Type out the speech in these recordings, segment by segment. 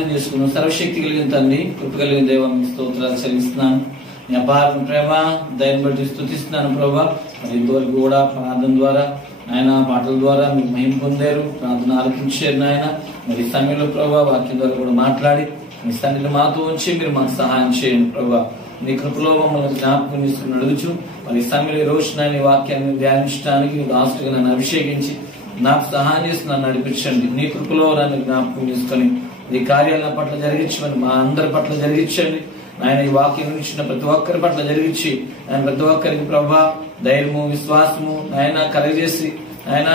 ప్రార్థన చేసుకున్నాం. సర్వశక్తి కలిగిన తండ్రి, కృప కలిగిన దేవాన్ని స్తోత్రాలు చెల్లిస్తున్నాను. నీ అపార ప్రేమ దయని బట్టి స్తుతిస్తున్నాను ప్రభా. మరి ఇంతవరకు కూడా ప్రార్థన ద్వారా ఆయన పాటల ద్వారా మీరు మహిమ పొందారు, ప్రార్థన ఆలకించారు నాయన. మరి ఈ సమయంలో ప్రభా వాక్యం ద్వారా కూడా మాట్లాడి మీ సన్నిధిలో మాతో ఉంచి మీరు మాకు సహాయం చేయండి ప్రభా. నీ కృపలో మమ్మల్ని జ్ఞాపకం చేసుకుని అడుగుచు మరి ఈ సమయంలో ఈ రోజు నాయన ఈ వాక్యాన్ని ధ్యానించడానికి లాస్ట్గా నన్ను అభిషేకించి నాకు సహాయం చేసి నన్ను నడిపించండి. నీ కృపలో నన్ను జ్ఞాపకం చేసుకొని ఈ కార్యాల పట్ల జరిగించమని మా అందరి పట్ల జరిగించండి. ఆయన ఈ వాక్యం నుంచి ప్రతి ఒక్కరి పట్ల జరిగించి ఆయన ప్రతి ఒక్కరికి ప్రభా ధైర్యము విశ్వాసము ఆయన కలగజేసి ఆయన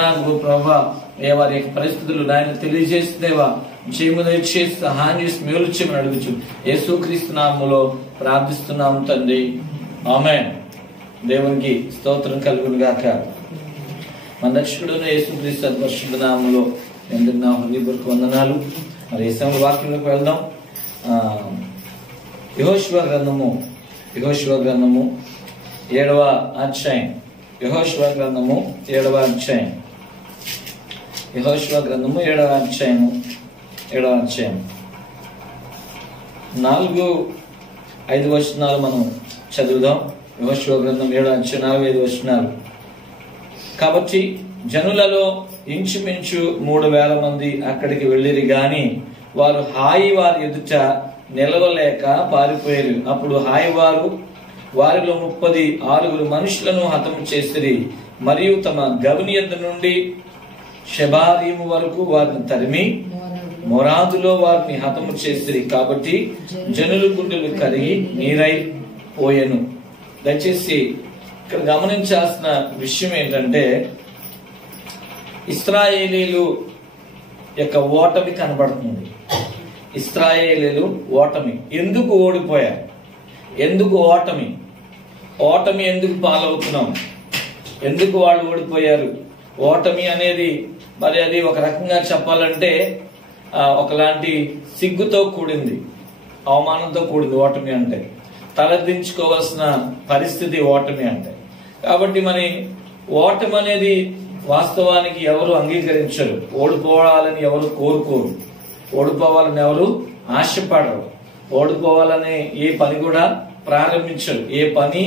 ప్రభా వారి యొక్క పరిస్థితులు ఆయన తెలియజేస్తేవా చేయము దయచేసి సహాయం చేసి మేలు చేయమని అడుగుచు యేసుక్రీస్తు నామములో ప్రార్థిస్తున్నాము తండ్రి, ఆమేన్. దేవునికి స్తోత్రం కలుగును గాక. మన రక్షకుడును యేసుక్రీస్తు పరిశుద్ధ నామములో ఎందుకు నా హృదయపూర్వక వందనాలు. మరి ఈ సమయంలో వాక్యంలోకి వెళ్దాం. యెహోషువ గ్రంథము 7వ అధ్యాయం. యెహోషువ గ్రంథము 7వ అధ్యాయం. 7వ అధ్యాయము 4-5 వచనాలు మనం చదువుదాం. యెహోషువ గ్రంథం 7వ అధ్యాయం 4-5 వచనాలు. కాబట్టి జనులలో ఇంచుమించు 3,000 మంది అక్కడికి వెళ్ళిరి గాని వారు హాయి వారి ఎదుట నిలవలేక పారిపోయారు. అప్పుడు హాయి వారిలో 36 మనుషులను హతము చేసిరి. మరియు తమ గవిని యొద్ద నుండి షెబారీము వరకు వారిని తరిమి మొరాదులో వారిని హతము చేసిరి. కాబట్టి జనుల గుండెలు కరిగి నీరై పోయెను. దయచేసి ఇక్కడ గమనించాల్సిన విషయం ఏంటంటే ఇశ్రాయేలీలు యొక్క ఓటమి కనబడుతుంది. ఇశ్రాయేలీలు ఓటమి ఎందుకు ఓడిపోయారు? ఎందుకు ఓటమి ఎందుకు పాలవుతున్నాం? ఎందుకు వాళ్ళు ఓడిపోయారు? ఓటమి అనేది మరి అది ఒక రకంగా చెప్పాలంటే ఒకలాంటి సిగ్గుతో కూడింది, అవమానంతో కూడింది ఓటమి అంటే. తలదించుకోవాల్సిన పరిస్థితి ఓటమి అంటే. కాబట్టి మరి ఓటమి అనేది వాస్తవానికి ఎవరు అంగీకరించరు. ఓడిపోవాలని ఎవరు కోరుకోరు, ఓడిపోవాలని ఎవరు ఆశపడరు, ఓడిపోవాలని ఏ పని కూడా ప్రారంభించరు. ఏ పని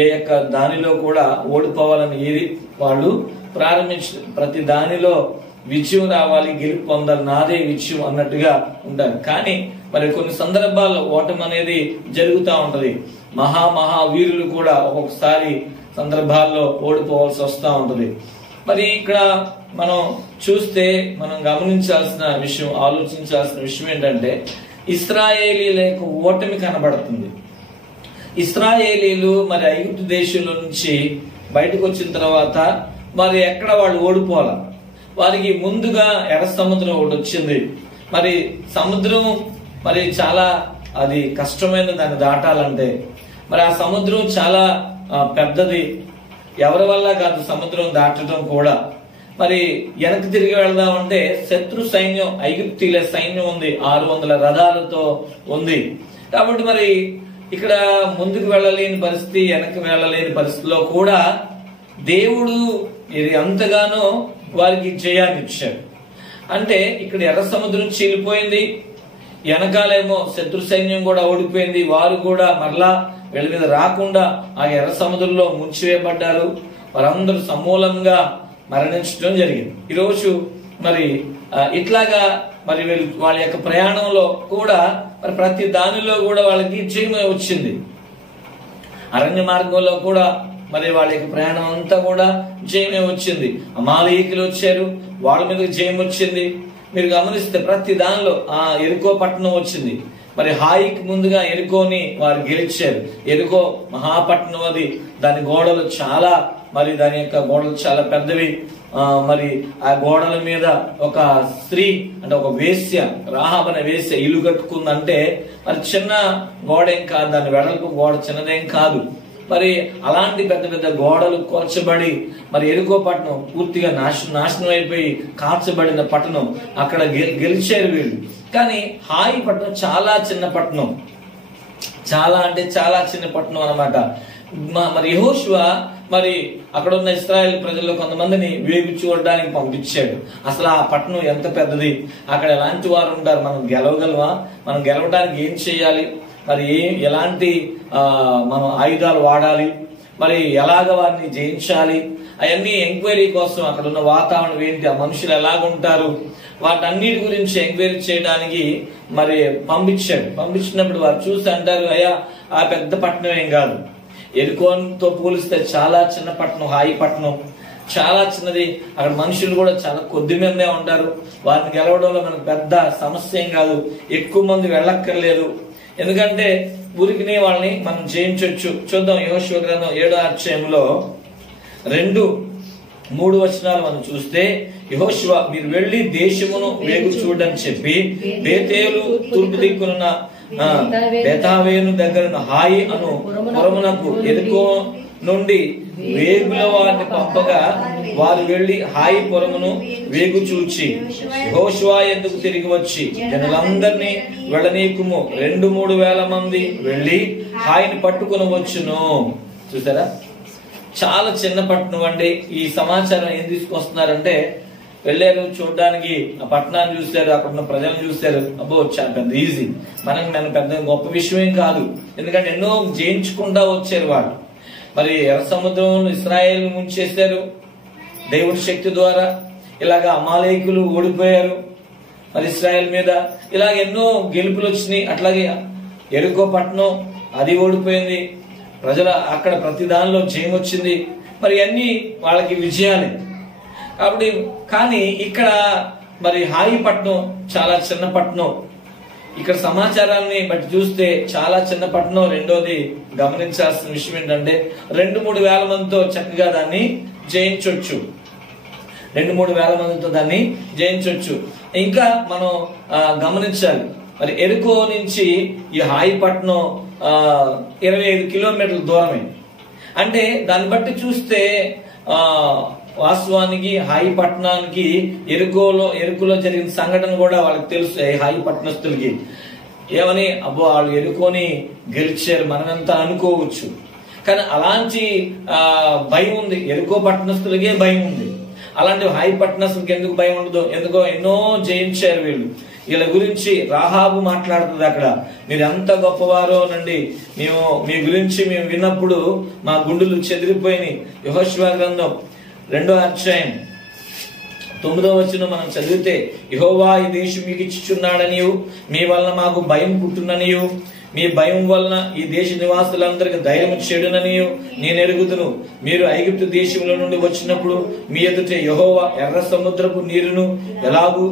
ఏ యొక్క దానిలో కూడా ఓడిపోవాలని ఏది వాళ్ళు ప్రారంభించరు. ప్రతి దానిలో విజయం రావాలి, గెలుపు పొందాలి, నాదే విజయం అన్నట్టుగా ఉంటారు. కానీ మరి కొన్ని సందర్భాల్లో ఓటమి అనేది జరుగుతూ ఉంటది. మహా వీరులు కూడా ఒక్కొక్కసారి సందర్భాల్లో ఓడిపోవాల్సి వస్తూ ఉంటది. మరి ఇక్కడ మనం చూస్తే మనం గమనించాల్సిన విషయం, ఆలోచించాల్సిన విషయం ఏంటంటే ఇశ్రాయేలీల యొక్క ఓటమి కనబడుతుంది. ఇశ్రాయేలీలు మరి ఐగుప్తు దేశంలో నుంచి బయటకు వచ్చిన తర్వాత మరి ఎక్కడ వాళ్ళు ఓడిపోవాలి? వారికి ముందుగా ఎర్ర సముద్రం ఒకటి వచ్చింది. మరి సముద్రం మరి చాలా అది కష్టమైన దాన్ని దాటాలంటే మరి ఆ సముద్రం చాలా పెద్దది. ఎవరి వల్ల కాదు సముద్రం దాటడం కూడా. మరి వెనక్కి తిరిగి వెళదామంటే శత్రు సైన్యం, ఐగుప్తీల సైన్యం ఉంది, 600 రథాలతో ఉంది. కాబట్టి మరి ఇక్కడ ముందుకు వెళ్ళలేని పరిస్థితి, వెనక్కి వెళ్ళలేని పరిస్థితిలో కూడా దేవుడు ఇది ఎంతగానో వారికి జయాన్ని ఇచ్చాడు. అంటే ఇక్కడ ఎర్ర సముద్రం చీలిపోయింది, వెనకాలేమో శత్రు సైన్యం కూడా ఓడిపోయింది. వారు కూడా మరలా వీళ్ళ మీద రాకుండా ఆ ఎర్ర సముద్రంలో ముంచివేయబడ్డారు. వారందరూ సమూలంగా మరణించడం జరిగింది. ఈరోజు మరి ఇట్లాగా మరి వాళ్ళ యొక్క ప్రయాణంలో కూడా మరి ప్రతి దానిలో కూడా వాళ్ళకి జయమే వచ్చింది. అరణ్య మార్గంలో కూడా మరి వాళ్ళ యొక్క ప్రయాణం అంతా కూడా జయమే వచ్చింది. అమాలేకీయులు వచ్చారు, వాళ్ళ మీద జయం వచ్చింది. మీరు గమనిస్తే ప్రతి దానిలో ఎరికో పట్టణం వచ్చింది. మరి హాయికి ముందుగా ఎరికోని వారు గెలిచారు. ఎరికో మహాపట్నం, అది దాని గోడలు చాలా మరి దాని యొక్క గోడలు చాలా పెద్దవి. మరి ఆ గోడల మీద ఒక స్త్రీ అంటే ఒక వేశ్య, రాహాబ్ అనే వేశ్య ఇల్లు కట్టుకుందంటే మరి చిన్న గోడ ఏం కాదు, దాని వెడల్పు గోడ చిన్నదేం కాదు. మరి అలాంటి పెద్ద పెద్ద గోడలు కూర్చబడి మరి ఎరుకో పట్టణం పూర్తిగా నాశనం అయిపోయి కాల్చబడిన పట్టణం, అక్కడ గెలిచారు వీళ్ళు. కానీ హాయి పట్టణం చాలా చిన్న పట్టణం, చాలా అంటే చాలా చిన్న పట్టణం అన్నమాట. మరి యెహోషువ మరి అక్కడ ఉన్న ఇశ్రాయేల్ ప్రజల్లో కొంతమందిని వేగు చూడడానికి పంపించాడు. అసలు ఆ పట్టణం ఎంత పెద్దది, అక్కడ ఎలాంటి వారు ఉంటారు, మనం గెలవగలమా, మనం గెలవడానికి ఏం చేయాలి, మరి ఎలాంటి మనం ఆయుధాలు వాడాలి, మరి ఎలాగ వారిని జయించాలి, అవన్నీ ఎంక్వైరీ కోసం అక్కడ ఉన్న వాతావరణం ఏంటి, ఆ మనుషులు ఎలాగుంటారు, వాటన్నిటి గురించి ఎంక్వైరీ చేయడానికి మరి పంపించినప్పుడు వారు చూసి అంటారు, అయ్యా ఆ పెద్ద పట్టణం ఏం కాదు, ఎరుకోతో పోలిస్తే చాలా చిన్న పట్టణం, హాయి పట్టణం చాలా చిన్నది, అక్కడ మనుషులు కూడా చాలా కొద్ది మందే ఉంటారు, వారిని గెలవడంలో మనకు పెద్ద సమస్య ఏం కాదు, ఎక్కువ మంది వెళ్ళక్కర్లేదు, ఎందుకంటే ఊరికినే వాళ్ళని మనం జయించవచ్చు. చూద్దాం యెహోషువ గ్రంథం 7వ అధ్యాయంలో 2-3 వచనాలు మనం చూస్తే, యెహోషువ మీరు వెళ్లి దేశమును వేగు చూడని చెప్పి బేతేలు తూర్పు దిక్కునున్న బెతావేను దగ్గర హాయి అను పురమునకు ఎరుకో నుండి వేగుల వారిని పంపగా వారు వెళ్లి హాయి పురమును వేగు చూచి యెహోషువ ఎందుకు తిరిగి వచ్చి జనులందరినీ వెళ్ళనీకుము, 2-3 వేల మంది వెళ్లి హాయిని పట్టుకుని వచ్చును. చూసారా, చాలా చిన్న పట్టణం అండి. ఈ సమాచారం ఏం తీసుకొస్తున్నారంటే, వెళ్ళారు చూడడానికి, ఆ పట్టణాన్ని చూశారు, అక్కడ ఉన్న ప్రజలను చూశారు, అబ్బో చాలా పెద్ద ఈజీ, మన పెద్ద గొప్ప విషయం ఏం కాదు, ఎందుకంటే ఎన్నో జయించుకుంటా వచ్చారు వాళ్ళు. మరి ఎర్ర సముద్రంలో ఇశ్రాయేల్ ముంచేశారు దేవుడి శక్తి ద్వారా, ఇలాగా అమాలేకులు ఓడిపోయారు మరి ఇశ్రాయేల్ మీద, ఇలాగ ఎన్నో గెలుపులు వచ్చినాయి. అట్లాగే ఎరుకో పట్టణం అది ఓడిపోయింది, ప్రజల అక్కడ ప్రతి దానిలో జయం వచ్చింది, మరి అన్ని వాళ్ళకి విజయాలే. కాబట్టి కానీ ఇక్కడ మరి హాయి పట్టణం చాలా చిన్న పట్టణం. ఇక్కడ సమాచారాన్ని బట్టి చూస్తే చాలా చిన్న పట్టణం. రెండోది గమనించాల్సిన విషయం ఏంటంటే, 2-3 వేల మందితో చక్కగా దాన్ని జయించవచ్చు. 2-3 వేల మందితో దాన్ని జయించవచ్చు. ఇంకా మనం గమనించాలి, మరి ఎరుకో నుంచి ఈ హాయి పట్టణం 25 కిలోమీటర్ల దూరమే. అంటే దాన్ని బట్టి చూస్తే వాస్తవానికి హాయి పట్టణానికి ఎరుకలో జరిగిన సంఘటన కూడా వాళ్ళకి తెలుసు. హాయి పట్టణస్తులకి ఏమని, అబ్బో వాళ్ళు ఎరుకోని గెలిచారు మనమెంత అనుకోవచ్చు, కానీ అలాంటి భయం ఉంది, ఎరుకో పట్టణస్తులకే భయం ఉంది. అలాంటి హాయి పట్టణస్తులకి ఎందుకు భయం ఉండదు, ఎందుకో ఎన్నో జయించారు వీళ్ళు. వీళ్ళ గురించి రాహాబు మాట్లాడుతుంది అక్కడ, మీరు ఎంత గొప్పవారోనండి, మీ గురించి మేము విన్నప్పుడు మా గుండెలు చెదిరిపోయినాయి. యెహోషువ గ్రంథం 2వ అధ్యాయం 9వ వచనం మనం చదివితే, యెహోవా ఈ దేశం మీకు ఇచ్చుచున్నాడనియు మీ వలన మాకు భయం పుట్టుననియు మీ భయం వలన ఈ దేశ నివాసులందరికి ధైర్యం చెడుననియు నేను ఎరుగుదును. మీరు ఐగుప్తు దేశంలో నుండి వచ్చినప్పుడు మీ ఎదుట యెహోవా ఎర్ర సముద్రపు నీరును ఎలాగూ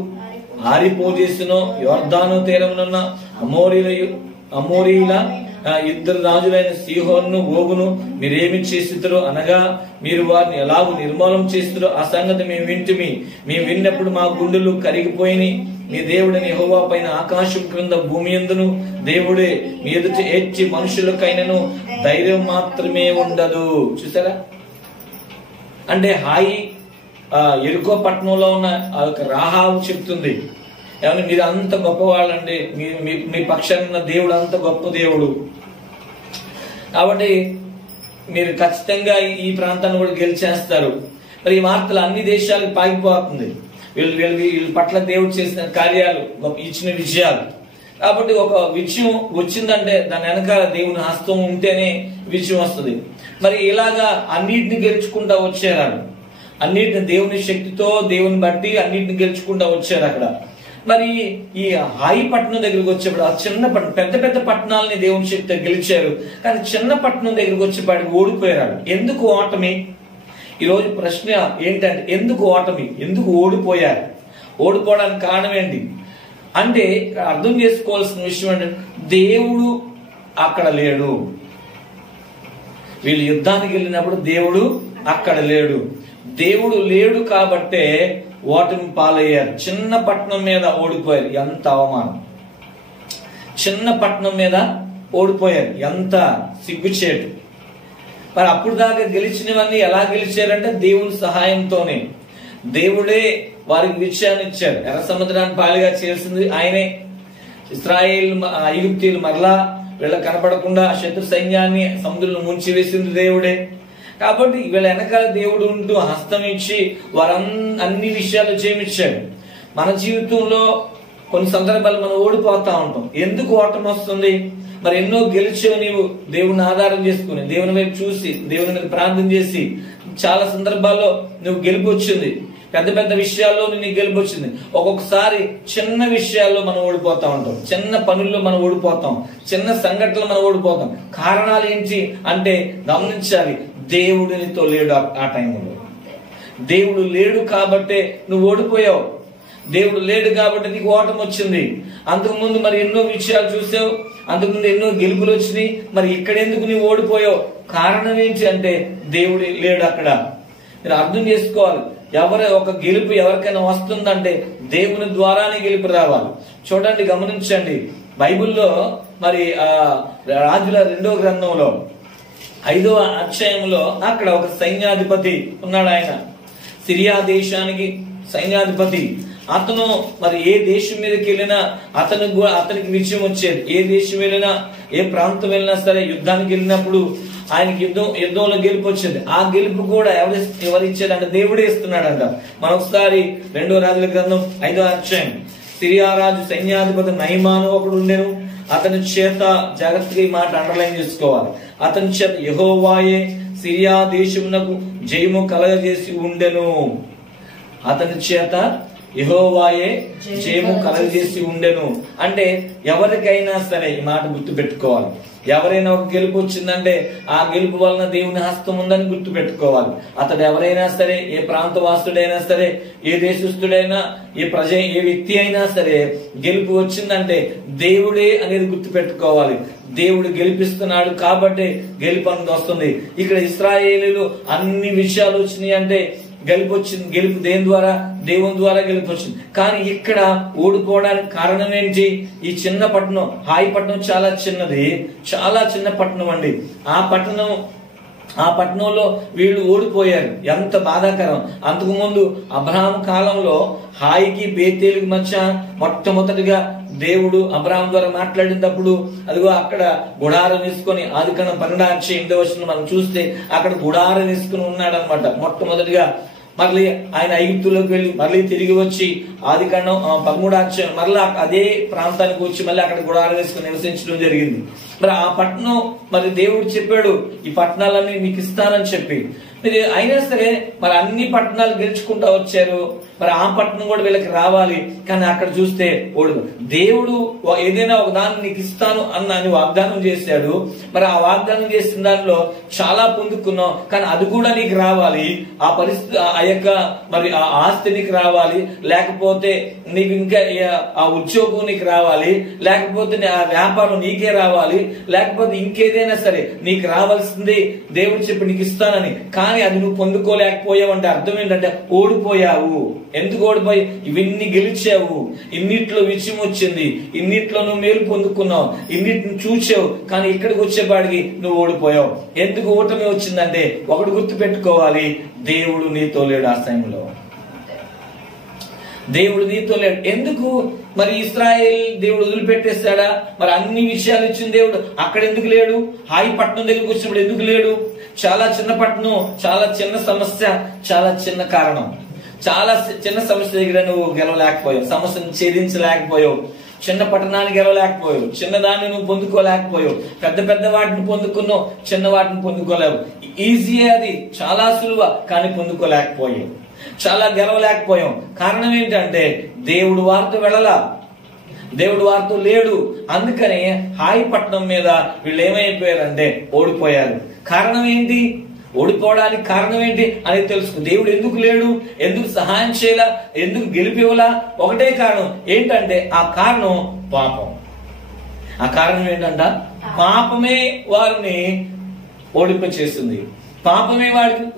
ఆరిపోజేసినో, యోర్దాను తీరమునున్న అమోరీల 2 రాజులైన సీహోను ఓగును మీరేమి చేసిద్దరో, అనగా మీరు వారిని ఎలాగూ నిర్మూలం చేసిద్దరో ఆ సంగతి మేము వింటిమి. మేము విన్నప్పుడు మా గుండెలు కరిగిపోయినాయి. మీ దేవుడని యెహోవా పైన ఆకాశం క్రింద భూమి యందును దేవుడే, మీ ఎదుట ఏడ్చి మనుషులకైనను ధైర్యం మాత్రమే ఉండదు. చూసారా, అంటే హాయి ఎరుకో పట్టణంలో ఉన్న రాహాబు చెప్తుంది, ఏమన్నా మీరు అంత గొప్పవాళ్ళండి, మీ పక్షాన ఉన్న దేవుడు అంత గొప్ప దేవుడు, కాబట్టి మీరు ఖచ్చితంగా ఈ ప్రాంతాన్ని కూడా గెలిచేస్తారు. మరి ఈ వార్తలు అన్ని దేశాలకు పాకిపోతుంది, వీళ్ళ పట్ల దేవుడు చేసిన కార్యాలు, ఇచ్చిన విజయాలు. కాబట్టి ఒక విజయం వచ్చిందంటే దాని వెనకాల దేవుని హస్తం ఉంటేనే విజయం వస్తుంది. మరి ఇలాగా అన్నిటిని గెలుచుకుంటా వచ్చారు, అన్నిటిని దేవుని శక్తితో దేవుని బట్టి అన్నిటిని గెలుచుకుంటా వచ్చారు అక్కడ. మరి ఈ హాయి పట్టణం దగ్గరికి వచ్చేప్పుడు ఆ చిన్న పట్టణం, పెద్ద పెద్ద పట్టణాలని దేవుని శక్తితో గెలిచారు, కానీ చిన్న పట్టణం దగ్గరికి వచ్చేపాటికి ఓడిపోయారు. ఎందుకు ఓటమి? ఈరోజు ప్రశ్న ఏంటంటే, ఎందుకు ఓటమి, ఎందుకు ఓడిపోయారు? ఓడిపోవడానికి కారణం ఏంటి అంటే, అర్థం చేసుకోవాల్సిన విషయం ఏంటంటే, దేవుడు అక్కడ లేడు. వీళ్ళు యుద్ధానికి వెళ్ళినప్పుడు దేవుడు అక్కడ లేడు. దేవుడు లేడు కాబట్టే ఓటమి పాలయ్యారు. చిన్న పట్టణం మీద ఓడిపోయారు, ఎంత అవమానం. చిన్న పట్టణం మీద ఓడిపోయారు, ఎంత సిగ్గుచేటు. మరి అప్పుడు దాకా గెలిచినవన్నీ ఎలా గెలిచారంటే దేవుని సహాయంతోనే. దేవుడే వారికి విజయాన్ని ఇచ్చారు. ఎర్ర సముద్రాన్ని పాలుగా చేసింది ఆయనే. ఇశ్రాయేల్ ఐగుప్తీయులు మరలా వీళ్ళకి కనపడకుండా ఆ శత్రు సైన్యాన్ని సముద్రంలో ముంచి వేసింది దేవుడే. కాబట్టి వీళ్ళ వెనకాల దేవుడు ఉంటూ హస్తం ఇచ్చి అన్ని విషయాలు చేయించాడు. మన జీవితంలో కొన్ని సందర్భాలు మనం ఓడిపోతా ఉంటాం. ఎందుకు ఓటమి వస్తుంది? మరి ఎన్నో గెలిచావు నీవు దేవుని ఆధారం చేసుకుని, దేవుని వైపు చూసి, దేవుని మీద ప్రార్థన చేసి. చాలా సందర్భాల్లో నువ్వు గెలుపు వచ్చింది, పెద్ద పెద్ద విషయాల్లో నీకు గెలుపు వచ్చింది. ఒక్కొక్కసారి చిన్న విషయాల్లో మనం ఓడిపోతా ఉంటాం, చిన్న పనుల్లో మనం ఓడిపోతాం, చిన్న సంఘటనలు మనం ఓడిపోతాం. కారణాలు ఏంటి అంటే గమనించాలి, దేవుడు నీతో లేడు. ఆ టైంలో దేవుడు లేడు కాబట్టే నువ్వు ఓడిపోయావు. దేవుడు లేడు కాబట్టి నీకు ఓటమి వచ్చింది. అంతకుముందు మరి ఎన్నో విషయాలు చూసావు, అంతకుముందు ఎన్నో గెలుపులు వచ్చినాయి. మరి ఇక్కడ ఎందుకు నీవు ఓడిపోయావు? కారణం ఏంటి అంటే దేవుడు లేడు అక్కడ. మీరు అర్థం చేసుకోవాలి, ఒక గెలుపు ఎవరికైనా వస్తుందంటే దేవుని ద్వారానే గెలుపు రావాలి. చూడండి, గమనించండి, బైబిల్లో మరి రాజుల 2వ గ్రంథంలో 5వ అధ్యాయంలో అక్కడ ఒక సైన్యాధిపతి ఉన్నాడు. ఆయన సిరియా దేశానికి సైన్యాధిపతి. అతను మరి ఏ దేశం మీదకి వెళ్ళినా అతనికి విజయం వచ్చేది. ఏ దేశం వెళ్ళినా, ఏ ప్రాంతం వెళ్ళినా సరే, యుద్ధానికి వెళ్ళినప్పుడు ఆయనకి యుద్ధంలో గెలుపు వచ్చేది. ఆ గెలుపు కూడా ఎవరిచ్చేదంటే దేవుడే ఇస్తున్నాడంట. మనం ఒకసారి 2వ రాజుల గ్రంథం 5వ అధ్యాయం, సిరియా రాజు సైన్యాధిపతి నయమాను ఒకడు ఉండెను. అతని చేత, జాగ్రత్తగా ఈ మాట అండర్లైన్ చేసుకోవాలి, అతని చేత యెహోవాయే సిరియా దేశమునకు జయము కలగజేసి ఉండెను. అతని చేత యెహోవాయే జయము కలగజేసి ఉండెను. అంటే ఎవరికైనా సరే ఈ మాట గుర్తు పెట్టుకోవాలి. ఎవరైనా ఒక గెలుపు వచ్చిందంటే ఆ గెలుపు వలన దేవుని హస్తం ఉందని గుర్తు పెట్టుకోవాలి. అతడు ఎవరైనా సరే, ఏ ప్రాంతవాసుడైనా సరే, ఏ దేశస్థుడైనా, ఏ వ్యక్తి అయినా సరే, గెలుపు వచ్చిందంటే దేవుడే అనేది గుర్తు పెట్టుకోవాలి. దేవుడు గెలిపిస్తున్నాడు కాబట్టి గెలుపు అనేది వస్తుంది. ఇక్కడ ఇశ్రాయేలీలు అన్ని విషయాలు వచ్చినాయి అంటే గెలుపు వచ్చింది. గెలుపు దేని ద్వారా? దేవుని ద్వారా గెలుపు వచ్చింది. కానీ ఇక్కడ ఓడిపోవడానికి కారణం ఏంటి? ఈ చిన్న పట్టణం, హాయి పట్టణం చాలా చిన్నది, చాలా చిన్న పట్టణం అండి. ఆ పట్టణంలో వీళ్ళు ఓడిపోయారు. ఎంత బాధాకరం. అంతకు ముందు అబ్రహాం కాలంలో హాయికి బేతేలుకి మధ్య మొట్టమొదటిగా దేవుడు అబ్రహాం ద్వారా మాట్లాడినప్పుడు అదిగో అక్కడ గుడారం వేసుకొని, ఆదికాండం 12:8 మనం చూస్తే అక్కడ గుడారం వేసుకుని ఉన్నాడు అనమాట. మొట్టమొదటిగా మళ్ళీ ఆయన ఐగుప్తులోకి వెళ్ళి మళ్ళీ తిరిగి వచ్చి ఆదికాండం 13 మరలా అదే ప్రాంతానికి వచ్చి మళ్ళీ అక్కడ గుడారం వేసుకుని నివసించడం జరిగింది. మరి ఆ పట్టణం, మరి దేవుడు చెప్పాడు ఈ పట్టణాలన్నీ మీకు ఇస్తానని చెప్పి. మీరు అయినా సరే మరి అన్ని పట్టణాలు గెలుచుకుంటా వచ్చారు. మరి ఆ పట్టణం కూడా వీళ్ళకి రావాలి. కానీ అక్కడ చూస్తే దేవుడు ఏదైనా ఒక దాన్ని నీకు ఇస్తాను అని వాగ్దానం చేశాడు. మరి ఆ వాగ్దానం చేసిన దానిలో చాలా పొందుకున్నావు, కానీ అది కూడా నీకు రావాలి. ఆ పరిస్థితి, ఆ యొక్క మరి ఆ ఆస్తి నీకు రావాలి, లేకపోతే నీకు ఇంకా ఆ ఉద్యోగం నీకు రావాలి, లేకపోతే ఆ వ్యాపారం నీకే రావాలి, లేకపోతే ఇంకేదైనా సరే నీకు రావాల్సింది దేవుడు చెప్పి నీకు ఇస్తానని. కానీ అది నువ్వు పొందుకోలేకపోయావు అంటే అర్థం ఏంటంటే ఓడిపోయావు. ఎందుకు ఓడిపోయి? ఇవన్నీ గెలిచావు, ఇన్నిట్లో విజయం వచ్చింది, ఇన్నిట్లో నువ్వు మేలు పొందుకున్నావు, ఇన్నిటిని చూచావు, కానీ ఇక్కడికి వచ్చేపాడికి నువ్వు ఓడిపోయావు. ఎందుకు ఓటమి వచ్చిందంటే ఒకటి గుర్తు పెట్టుకోవాలి, దేవుడు నీతో లేడు. ఆ సమయంలో దేవుడు నీతో లేడు. ఎందుకు? మరి ఇశ్రాయేల్ దేవుడు వదిలిపెట్టేస్తాడా? మరి అన్ని విషయాలు ఇచ్చిన దేవుడు అక్కడ ఎందుకు లేడు? హాయి పట్టణం దగ్గరికి వచ్చినప్పుడు ఎందుకు లేడు? చాలా చిన్న పట్టణం, చాలా చిన్న సమస్య, చాలా చిన్న కారణం. చాలా చిన్న సమస్య దగ్గర నువ్వు గెలవలేకపోయావు, సమస్యను ఛేదించలేకపోయావు, చిన్న పట్టణాన్ని గెలవలేకపోయావు, చిన్నదాన్ని నువ్వు పొందుకోలేకపోయావు. పెద్ద వాటిని పొందుకున్నావు, చిన్న వాటిని పొందుకోలేవు. ఈజీ, అది చాలా సులువ, కానీ పొందుకోలేకపోయావు, చాలా గెలవలేకపోయాం. కారణం ఏంటంటే దేవుడు వారితో వెళ్ళలా, దేవుడు వారితో లేడు. అందుకని హాయి పట్టణం మీద వీళ్ళు ఏమైపోయారంటే ఓడిపోయారు. కారణం ఏంటి? ఓడిపోవడానికి కారణం ఏంటి అనేది తెలుసుకో. దేవుడు ఎందుకు లేడు, ఎందుకు సహాయం చేయాల, ఎందుకు గెలిపివలా? ఒకటే కారణం ఏంటంటే ఆ కారణం పాపం. ఆ కారణం ఏంటంట? పాపమే వారిని ఓడింప చేస్తుంది, పాపమే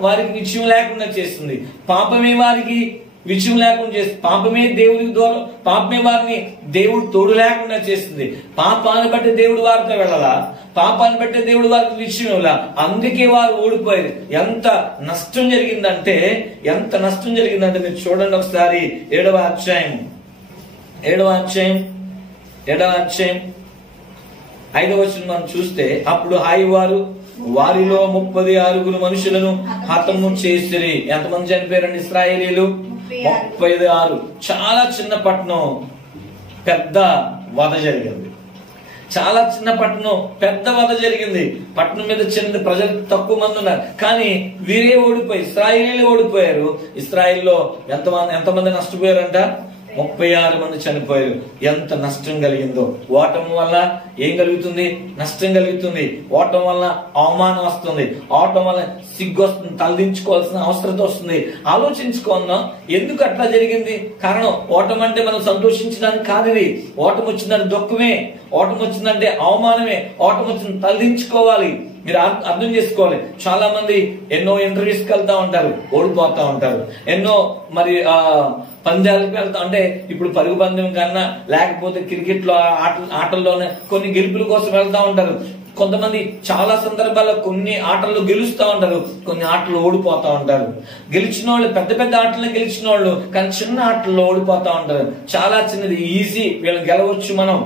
వారికి విజయం లేకుండా చేస్తుంది, పాపమే వారికి విజయం లేకుండా చేస్తుంది, పాపమే దేవుడికి దూరం, పాపమే వారిని దేవుడు తోడు లేకుండా చేస్తుంది. పాపాన్ని బట్టి దేవుడు వారితో వెళ్ళాలా, పాపాన్ని బట్టి దేవుడు వారికి విజయం ఇవ్వాలా. అందుకే వారు ఓడిపోయారు. ఎంత నష్టం జరిగిందంటే మీరు చూడండి ఒకసారి 7వ అధ్యాయం 5వ వచనం మనం చూస్తే, అప్పుడు హాయి వారు వారిలో 36 మనుషులను హతము చేసిరి. ఎంతమంది చనిపోయారండి ఇశ్రాయేలీలు? 36. చాలా చిన్న పట్టణం, పెద్ద వధ జరిగింది. చాలా చిన్న పట్టణం, పెద్ద వధ జరిగింది. పట్టణం మీద చిన్న ప్రజలు తక్కువ మంది ఉన్నారు, కానీ వీరే ఓడిపోయి ఇశ్రాయేలీలు ఓడిపోయారు. ఇశ్రాయేల్లో ఎంతమంది నష్టపోయారంట? 36 మంది చనిపోయారు. ఎంత నష్టం కలిగిందో! ఓటమి వల్ల ఏం కలుగుతుంది? నష్టం కలుగుతుంది. ఓటం వల్ల అవమానం వస్తుంది, ఓటం వల్ల సిగ్గు వస్తుంది, తలదించుకోవాల్సిన అవసరం వస్తుంది. ఆలోచించుకుందాం, ఎందుకు అట్లా జరిగింది? కారణం ఓటం అంటే మనం సంతోషించడానికి కాదు. ఇది ఓటం వచ్చిందంటే దుఃఖమే, ఓటం వచ్చిందంటే అవమానమే, ఓటం వచ్చింది తలదించుకోవాలి. మీరు అర్థం చేసుకోవాలి. చాలా మంది ఎన్నో ఇంటర్వ్యూస్కి వెళ్తా ఉంటారు, ఓడిపోతా ఉంటారు. ఎన్నో మరి పందాలకు వెళ్తా, అంటే ఇప్పుడు పరుగు పందెం కన్నా లేకపోతే క్రికెట్ లో ఆటల్లోనే కొన్ని గెలుపుల కోసం వెళ్తా ఉంటారు. కొంతమంది చాలా సందర్భాల్లో కొన్ని ఆటల్లో గెలుస్తా ఉంటారు, కొన్ని ఆటలు ఓడిపోతా ఉంటారు. గెలిచిన వాళ్ళు పెద్ద పెద్ద ఆటల్లో గెలిచిన వాళ్ళు, కానీ చిన్న ఆటల్లో ఓడిపోతా ఉంటారు. చాలా చిన్నది ఈజీ, వీళ్ళు గెలవచ్చు. మనం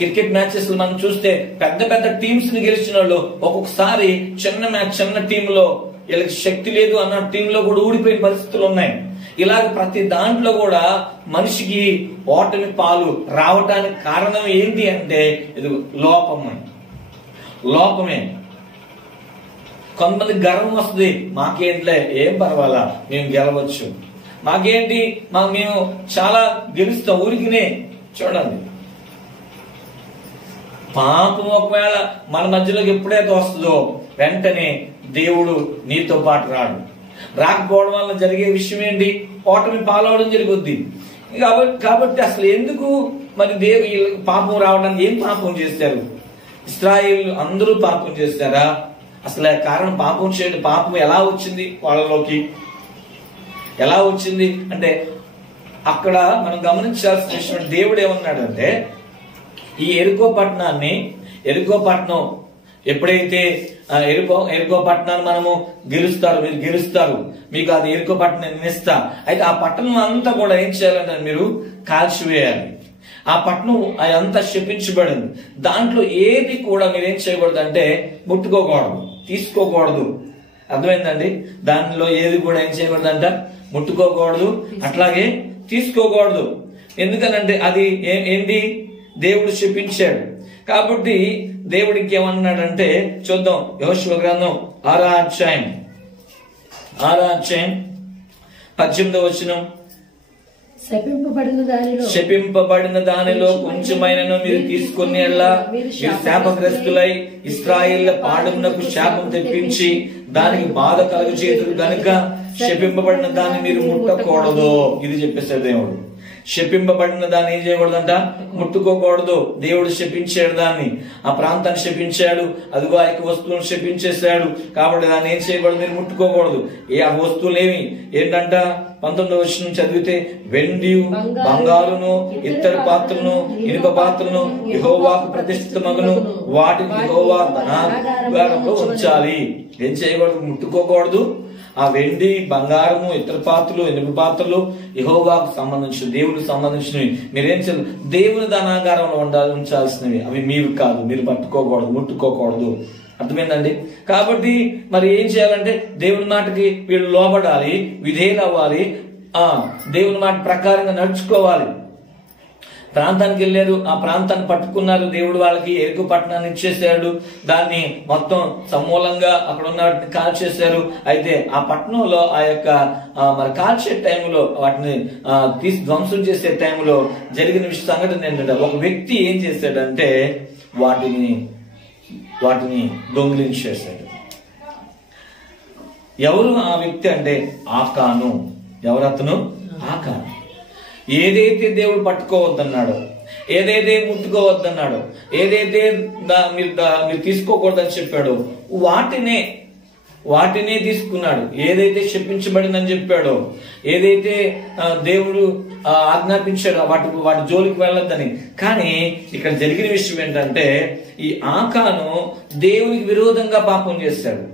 క్రికెట్ మ్యాచెస్ మనం చూస్తే పెద్ద పెద్ద టీమ్స్ ని గెలిచిన వాళ్ళు ఒక్కొక్కసారి చిన్న మ్యాచ్, చిన్న టీంలో వీళ్ళకి శక్తి లేదు అన్న టీంలో కూడా ఊడిపోయిన పరిస్థితులు ఉన్నాయి. ఇలాగ ప్రతి దాంట్లో కూడా మనిషికి ఓటమి పాలు రావటానికి కారణం ఏంటి అంటే ఇది లోపమే. కొంతమంది గర్వం వస్తుంది, మాకేంట్లే, ఏం పర్వాలా, మేము గెలవచ్చు, మాకేంటి, మేము చాలా గెలుస్తాం ఊరికినే. చూడండి, పాపం ఒకవేళ మన మధ్యలోకి ఎప్పుడైతే వస్తుందో వెంటనే దేవుడు నీతో పాటు రాడు. రాకపోవడం వల్ల జరిగే విషయం ఏంటి? ఓటమి పాలవడం జరుగుద్ది. కాబట్టి అసలు ఎందుకు మరి పాపం రావడానికి ఏం పాపం చేశారు? ఇశ్రాయేలు అందరూ పాపం చేశారా? అసలు కారణం పాపం చేయండి. పాపం ఎలా వచ్చింది వాళ్ళలోకి? ఎలా వచ్చింది అంటే అక్కడ మనం గమనించాల్సిన విషయం, దేవుడు ఏమన్నాడంటే, ఈ ఎరికో పట్టణం ఎప్పుడైతే ఎరికో పట్టణాన్ని మనము మీరు గెలుస్తారు, మీకు అది ఎరికో పట్టణం నేను ఇస్తా. అయితే ఆ పట్టణం అంతా కూడా ఏం చేయాలంటే మీరు కాల్చివేయాలి. ఆ పట్టణం అదంతా శపించబడింది. దాంట్లో ఏది కూడా మీరేం చేయకూడదు అంటే ముట్టుకోకూడదు, తీసుకోకూడదు. అర్థమైందండి? దానిలో ఏది కూడా ఏం చేయకూడదంట, ముట్టుకోకూడదు, అట్లాగే తీసుకోకూడదు. ఎందుకనంటే అది ఏంటి? దేవుడు శపించాడు. కాబట్టి దేవుడికి ఏమన్నాడంటే చూద్దాం. యెహోషువ గ్రంథం 6వ అధ్యాయం 18వ వచనం, శపింపబడిన దానిలో కొంచెమైనను మీరు తీసుకుని మీరు శాపగ్రస్తులై ఇశ్రాయేళ్ల పాడమునకు శాపం తెప్పించి దానికి బాధ కలుగచేతురు గనుక శపింపబడిన దాన్ని మీరు ముట్టకూడదు. ఇది చెప్పేశాడు దేవుడు. శపింపబడిన దాన్ని ఏం చేయకూడదంట? ముట్టుకోకూడదు. దేవుడు శపించాడు దాన్ని, ఆ ప్రాంతాన్ని శపించాడు. అదిగో ఆ యొక్క వస్తువులను శపించేశాడు. కాబట్టి దాన్ని ఏం చేయకూడదు? మీరు ముట్టుకోకూడదు. ఆ వస్తువులు ఏంటంట? 19వ వచనం చదివితే, వెండి బంగారును ఇత్తడి పాత్రను ఇనుప పాత్రను యెహోవాకు ప్రతిష్ఠిత మగును, వాటిని యెహోవా ధనాగారంలో ఉంచాలి. ఏం చేయకూడదు? ముట్టుకోకూడదు. ఆ వెండి బంగారము ఇతర పాత్రలు ఇనుప పాత్రలు యెహోవాకు సంబంధించిన, దేవుడికి సంబంధించినవి. మీరేం చేయాలి? దేవుని ధనాగారంలో ఉంచాల్సినవి. అవి మీవి కాదు, మీరు పట్టుకోకూడదు, ముట్టుకోకూడదు. అర్థమైందండి? కాబట్టి మరి ఏం చేయాలంటే దేవుని మాటకి వీళ్ళు లోబడాలి, విధేయులు అవ్వాలి, దేవుని మాట ప్రకారంగా నడుచుకోవాలి. ప్రాంతానికి వెళ్ళారు, ఆ ప్రాంతాన్ని పట్టుకున్నారు. దేవుడు వాళ్ళకి ఎరుకు పట్టణాన్ని ఇచ్చేసాడు. దాన్ని మొత్తం సమూలంగా అక్కడ ఉన్న వాటిని కాల్చేశారు. అయితే ఆ పట్టణంలో ఆ యొక్క మరి కాల్చే టైంలో, వాటిని ధ్వంసం చేసే టైంలో జరిగిన సంఘటన ఏంటంటే, ఒక వ్యక్తి ఏం చేశాడంటే వాటిని దొంగిలించేశాడు. ఎవరు ఆ వ్యక్తి అంటే ఆకాను. ఎవరతను? ఆకాను. ఏదైతే దేవుడు పట్టుకోవద్దన్నాడో, ఏదైతే ముట్టుకోవద్దన్నాడో, ఏదైతే మీరు తీసుకోకూడదని చెప్పాడో వాటినే తీసుకున్నాడు. ఏదైతే శపించబడిందని చెప్పాడో, ఏదైతే దేవుడు ఆజ్ఞాపించాడో వాటి జోలికి వెళ్ళొద్దని. కానీ ఇక్కడ జరిగిన విషయం ఏంటంటే, ఈ ఆకాను దేవునికి విరోధంగా పాపం చేశాడు.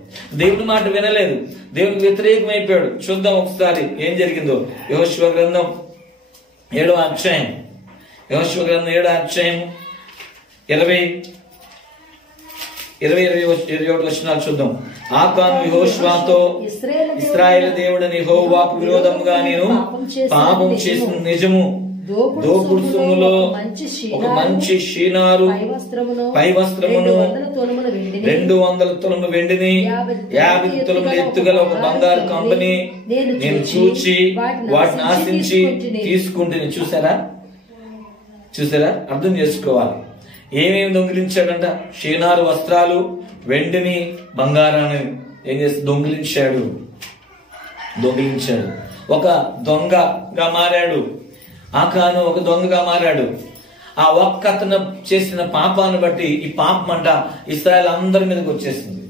దేవుడి మాట వినలేదు, దేవునికి వ్యతిరేకమైపోయాడు. చూద్దాం ఒకసారి ఏం జరిగిందో. యెహోషువ గ్రంథం 7వ అధ్యాయం 21 వచనాలు చూద్దాం. ఆకాను యెహోషువతో, ఇశ్రాయేలు దేవుడని యెహోవాకు విరోధముగా నేను పాపం చేసిన నిజము. దోపుడు సొమ్ములో ఒక మంచి షీనారు పై వస్త్రమును 200 తులముల వెండిని 50 తులముల ఎత్తుగల ఒక బంగారు కంపెనీ నేను చూచి వాటిని ఆశించి తీసుకుంటే. చూసారా అర్థం చేసుకోవాలి. ఏమేమి దొంగిలించాడంట? షీనారు వస్త్రాలు, వెండిని, బంగారాన్ని ఏం చేసి దొంగిలించాడు. ఒక దొంగగా మారాడు. ఆకాను ఒక దొంగగా మారాడు. ఆ ఒక్క అతను చేసిన పాపాన్ని బట్టి ఈ పాపం అంట ఇశ్రాయేలు అందరి మీదకి వచ్చేసింది.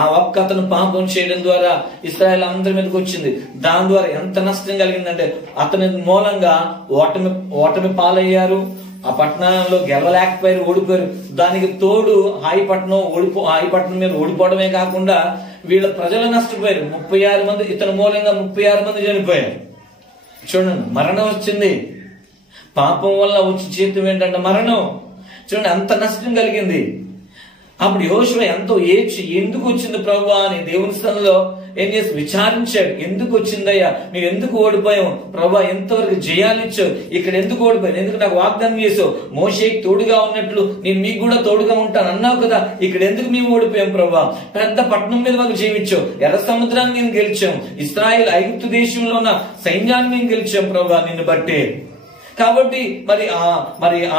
ఆ ఒక్క అతను పాపం చేయడం ద్వారా ఇశ్రాయేలు అందరి మీదకి వచ్చింది. దాని ద్వారా ఎంత నష్టం కలిగిందంటే అతని మూలంగా ఓటమి పాలయ్యారు. ఆ పట్టణంలో గెలవలేకపోయారు, ఓడిపోయారు. దానికి తోడు హాయిపట్నం మీద ఓడిపోవడమే కాకుండా వీళ్ళ ప్రజలు నష్టపోయారు. 36 మంది, ఇతని మూలంగా 36 మంది చనిపోయారు. చూడండి, మరణం వచ్చింది. పాపం వల్ల వచ్చి జీవితం ఏంటంటే మరణం. చూడండి, అంత నష్టం కలిగింది. అప్పుడు యెహోషువ ఎంతో ఏడ్చి, ఎందుకు వచ్చింది ప్రభువా అని దేవుని స్థలంలో ఏం చేసి విచారించాడు. ఎందుకు వచ్చిందయ్యా, మేము ఎందుకు ఓడిపోయాం ప్రభువా, ఎంతవరకు జయాలిచ్చావు, ఇక్కడ ఎందుకు ఓడిపోయాను, ఎందుకు నాకు వాగ్దానం చేసావు, మోషేకి తోడుగా ఉన్నట్లు నేను మీకు కూడా తోడుగా ఉంటాను అన్నావు కదా, ఇక్కడ ఎందుకు మేము ఓడిపోయాం ప్రభువా, పెద్ద పట్టణం మీద మాకు జీవించావు, ఎర్ర సముద్రాన్ని మేము గెలిచాం, ఇశ్రాయేలు ఐగుప్తు దేశంలో ఉన్న సైన్యాన్ని మేము గెలిచాం ప్రభువా నిన్ను బట్టి. కాబట్టి మరి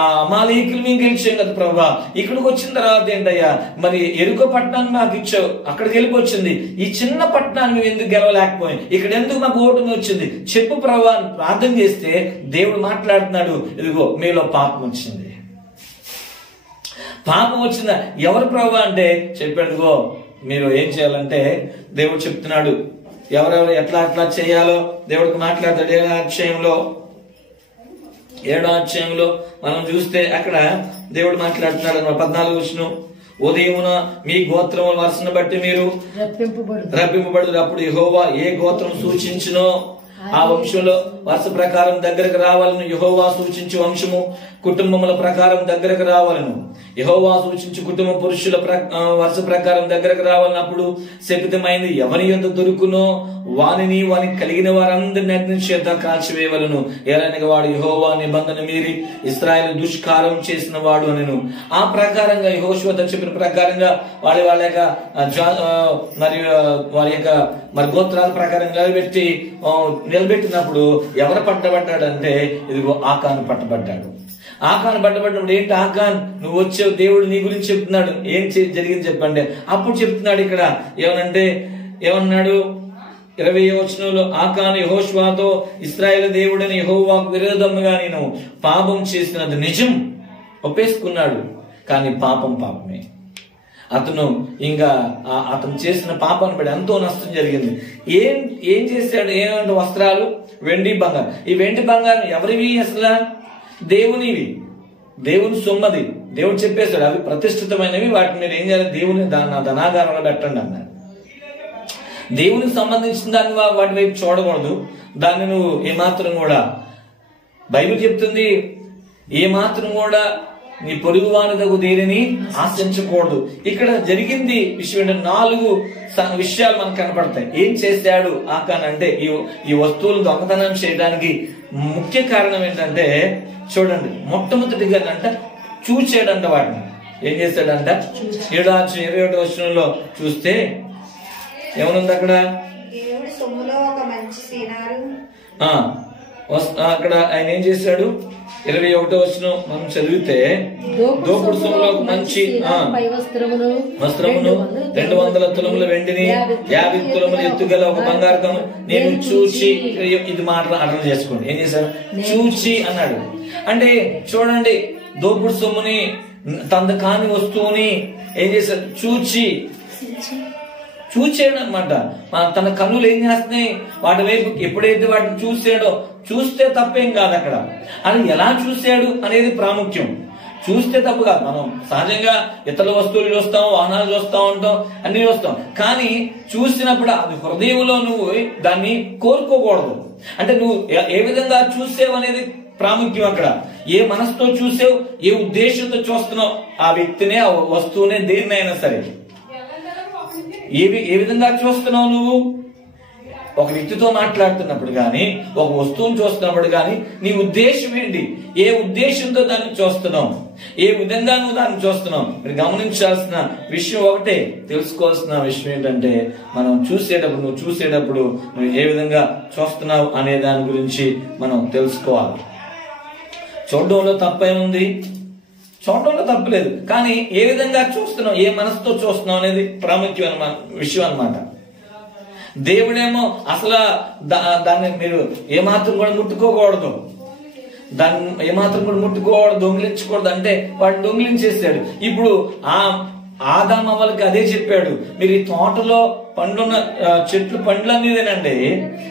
ఆ అమాలేకులు మేము గెలిచాం కదా ప్రభువా. ఇక్కడికి వచ్చిన తర్వాత ఏంటయ్యా, మరి ఎరుకో పట్టణాన్ని మాకు ఇచ్చావు, అక్కడికి వెళ్ళిపోయింది. ఈ చిన్న పట్టణాన్ని మేము ఎందుకు గెలవలేకపోయాం, ఇక్కడ ఎందుకు మాకు ఓటమి వచ్చింది చెప్పు ప్రభువా అని ప్రార్థన చేస్తే దేవుడు మాట్లాడుతున్నాడు, ఇదిగో మీలో పాపం వచ్చింది. పాపం వచ్చిందా? ఎవరు ప్రభువా అంటే చెప్పాడుగో మీరు ఏం చేయాలంటే దేవుడు చెప్తున్నాడు. ఎవరెవరు ఎట్లా చేయాలో దేవుడికి మాట్లాడతాడు. 7వ అధ్యాయంలో మనం చూస్తే అక్కడ దేవుడు మాట్లాడుతున్నాడు. 14వ వచనం, ఉదయమున మీ గోత్రముల వరుసను బట్టి మీరు రప్పింపబడు. అప్పుడు యెహోవా ఏ గోత్రం సూచించునో ఆ వంశంలో వరుస ప్రకారం దగ్గరకు రావాలను. యెహోవా సూచించు వంశము కుటుంబముల ప్రకారం దగ్గరకు రావాలను. యెహోవా సూచించు కుటుంబ పురుషుల వరుస ప్రకారం దగ్గరకు రావాలని. అప్పుడు శపితమైంది ఎవరి యొద్ద దొరుకునో వానిని కలిగిన వారందరిని అగ్ని చేత కాల్చివేయవలను. ఎలానగా వాడు యెహోవా నిబంధన మీరి ఇశ్రాయేలు దుష్కారం చేసిన వాడు అనెను. ఆ ప్రకారంగా యెహోషువ చెప్పిన ప్రకారంగా వారి యొక్క మరి గోత్రాల ప్రకారం నిలబెట్టినప్పుడు ఎవరు పట్టబడ్డాడంటే ఇదిగో ఆకాను పట్టబడ్డాడు. ఆకాను పట్టబడినప్పుడు ఏంటి, ఆకాన్ నువ్వు వచ్చావు, దేవుడు నీ గురించి చెప్తున్నాడు. ఏం జరిగింది చెప్పండి. అప్పుడు చెప్తున్నాడు ఇక్కడ ఏమన్నాడు 20వ వచనంలో, ఆకాను యెహోషువతో ఇశ్రాయేలు దేవుడని యెహోవాకు విరోధముగా నేను పాపం చేసినది నిజం ఒప్పేసుకున్నాడు. కానీ పాపమే. అతను చేసిన పాపాన్ని బట్టి ఎంతో నష్టం జరిగింది. ఏం చేశాడు? ఏమంటే వస్త్రాలు, వెండి, బంగారం. ఈ వెండి బంగారం ఎవరివి? అసలు దేవునివి, దేవుని సొమ్మది. దేవుడు చెప్పేశాడు అవి ప్రతిష్ఠితమైనవి, వాటిని మీరు ఏం చేయాలి, దేవుని ధనాగారంలో పెట్టండి అన్నాడు. దేవునికి సంబంధించిన దాన్ని వాటి వైపు చూడకూడదు. దాన్ని నువ్వు ఏమాత్రం కూడా, బైబిల్ చెప్తుంది, ఏమాత్రం కూడా నీ పొరుగు వానిదగు దేనిని ఆశించకూడదు. ఇక్కడ జరిగింది విషయం ఏంటంటే 4 విషయాలు మనకు కనపడతాయి. ఏం చేశాడు ఆకాన్ అంటే ఈ వస్తువులు దొంగతనం చేయడానికి ముఖ్య కారణం ఏంటంటే చూడండి, మొట్టమొదటిగా అంట చూచాడంట. వాటిని ఏం చేశాడంట? 7వ వచనంలో చూస్తే ఏమనుంది అక్కడ, అక్కడ ఆయన ఏం చేశాడు? 21వ వచనం మనం చదివితే, దోపుడు సొమ్ములో ఒక మంచి వస్త్రమును 200 తులముల వెండిని 50 తులముల ఎత్తుగల ఒక బంగారం నేను చూచి. ఇది మాట అర్థం చేసుకోండి. ఏం చేశాడు? చూచి అన్నాడు. అంటే చూడండి, దోపుడు సొమ్ముని, తన కాని వస్తువుని ఏం చేశాడు? చూచాడు అనమాట. తన కన్నులు ఏం చేస్తున్నాయి? వాటి వైపు ఎప్పుడైతే వాటిని చూస్తే తప్పేం కాదు. అక్కడ అది ఎలా చూశాడు అనేది ప్రాముఖ్యం. చూస్తే తప్పు కాదు. మనం సహజంగా ఇతర వస్తువులు చూస్తాం, వాహనాలు చూస్తూ ఉంటాం, అన్ని చూస్తాం. కానీ చూసినప్పుడు అది హృదయంలో నువ్వు దాన్ని కోరుకోకూడదు. అంటే నువ్వు ఏ విధంగా చూసేవనేది ప్రాముఖ్యం. అక్కడ ఏ మనసుతో చూసావు, ఏ ఉద్దేశంతో చూస్తున్నావు ఆ వ్యక్తినే, ఆ వస్తువునే, దేన్నైనా సరే ఏ విధంగా చూస్తున్నావు నువ్వు? ఒక వ్యక్తితో మాట్లాడుతున్నప్పుడు కానీ, ఒక వస్తువును చూస్తున్నప్పుడు కానీ నీ ఉద్దేశం ఏంటి? ఏ ఉద్దేశంతో దాన్ని చూస్తున్నావు? ఏ విధంగా నువ్వు దాన్ని చూస్తున్నావు? మీరు గమనించాల్సిన విషయం ఒకటే, తెలుసుకోవాల్సిన విషయం ఏంటంటే, మనం నువ్వు చూసేటప్పుడు నువ్వు ఏ విధంగా చూస్తున్నావు అనే దాని గురించి మనం తెలుసుకోవాలి. చూడడంలో తప్పేముంది? చూడడంలో తప్పలేదు, కానీ ఏ విధంగా చూస్తున్నావు, ఏ మనసుతో చూస్తున్నావు అనేది ప్రాముఖ్యమైన విషయం అన్నమాట. దేవుడేమో అసలు దాన్ని మీరు ఏమాత్రం కూడా ముట్టుకోకూడదు, దాన్ని ఏమాత్రం కూడా ముట్టుకోకూడదు, దొంగిలించకూడదు అంటే వాడు దొంగిలించేసాడు. ఇప్పుడు ఆదాము అవ్వలకి అదే చెప్పాడు, మీరు ఈ తోటలో పండ్లున్న చెట్లు పండ్లన్నీ తినండి,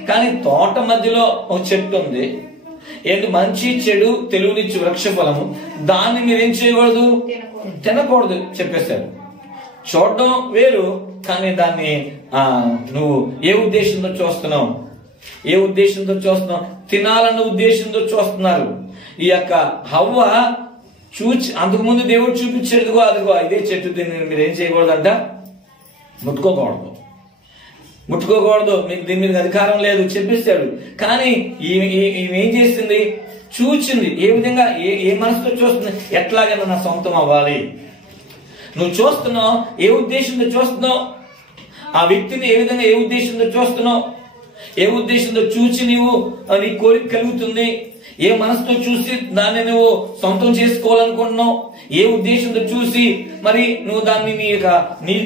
కానీ తోట మధ్యలో ఒక చెట్టు ఉంది, ఏంటి మంచి చెడు తెలివినిచ్చు వృక్ష ఫలము, దాన్ని మీరేం చేయకూడదు, తినకూడదు చెప్పేశాడు. చూడడం వేరు, కానీ దాన్ని నువ్వు ఏ ఉద్దేశంతో చూస్తున్నావు? ఏ ఉద్దేశంతో చూస్తున్నావు? తినాలన్న ఉద్దేశంతో చూస్తున్నారు. ఈ యొక్క హవ్వ అంతకుముందు దేవుడు చూపించేదిగో అదిగో ఇదే చెట్టు, దీన్ని మీరు ఏం చేయకూడదంట, ముట్టుకోకూడదు, మీకు దీని మీద అధికారం లేదు చెప్పేశాడు. కానీ ఏం చేసింది? చూచింది. ఏ విధంగా, ఏ మనసుతో చూస్తుంది? ఎట్లాగైనా నా సొంతం అవ్వాలి. నువ్వు చూస్తున్నావు, ఏ ఉద్దేశంతో చూస్తున్నావు? ఆ వ్యక్తిని ఏ విధంగా, ఏ ఉద్దేశంతో చూస్తున్నావు? ఏ ఉద్దేశంతో చూచి నీ కోరిక కలుగుతుంది? ఏ మనసుతో చూసి దాన్ని నువ్వు సొంతం చేసుకోవాలనుకుంటున్నావు? ఏ ఉద్దేశంతో చూసి మరి నువ్వు దాన్ని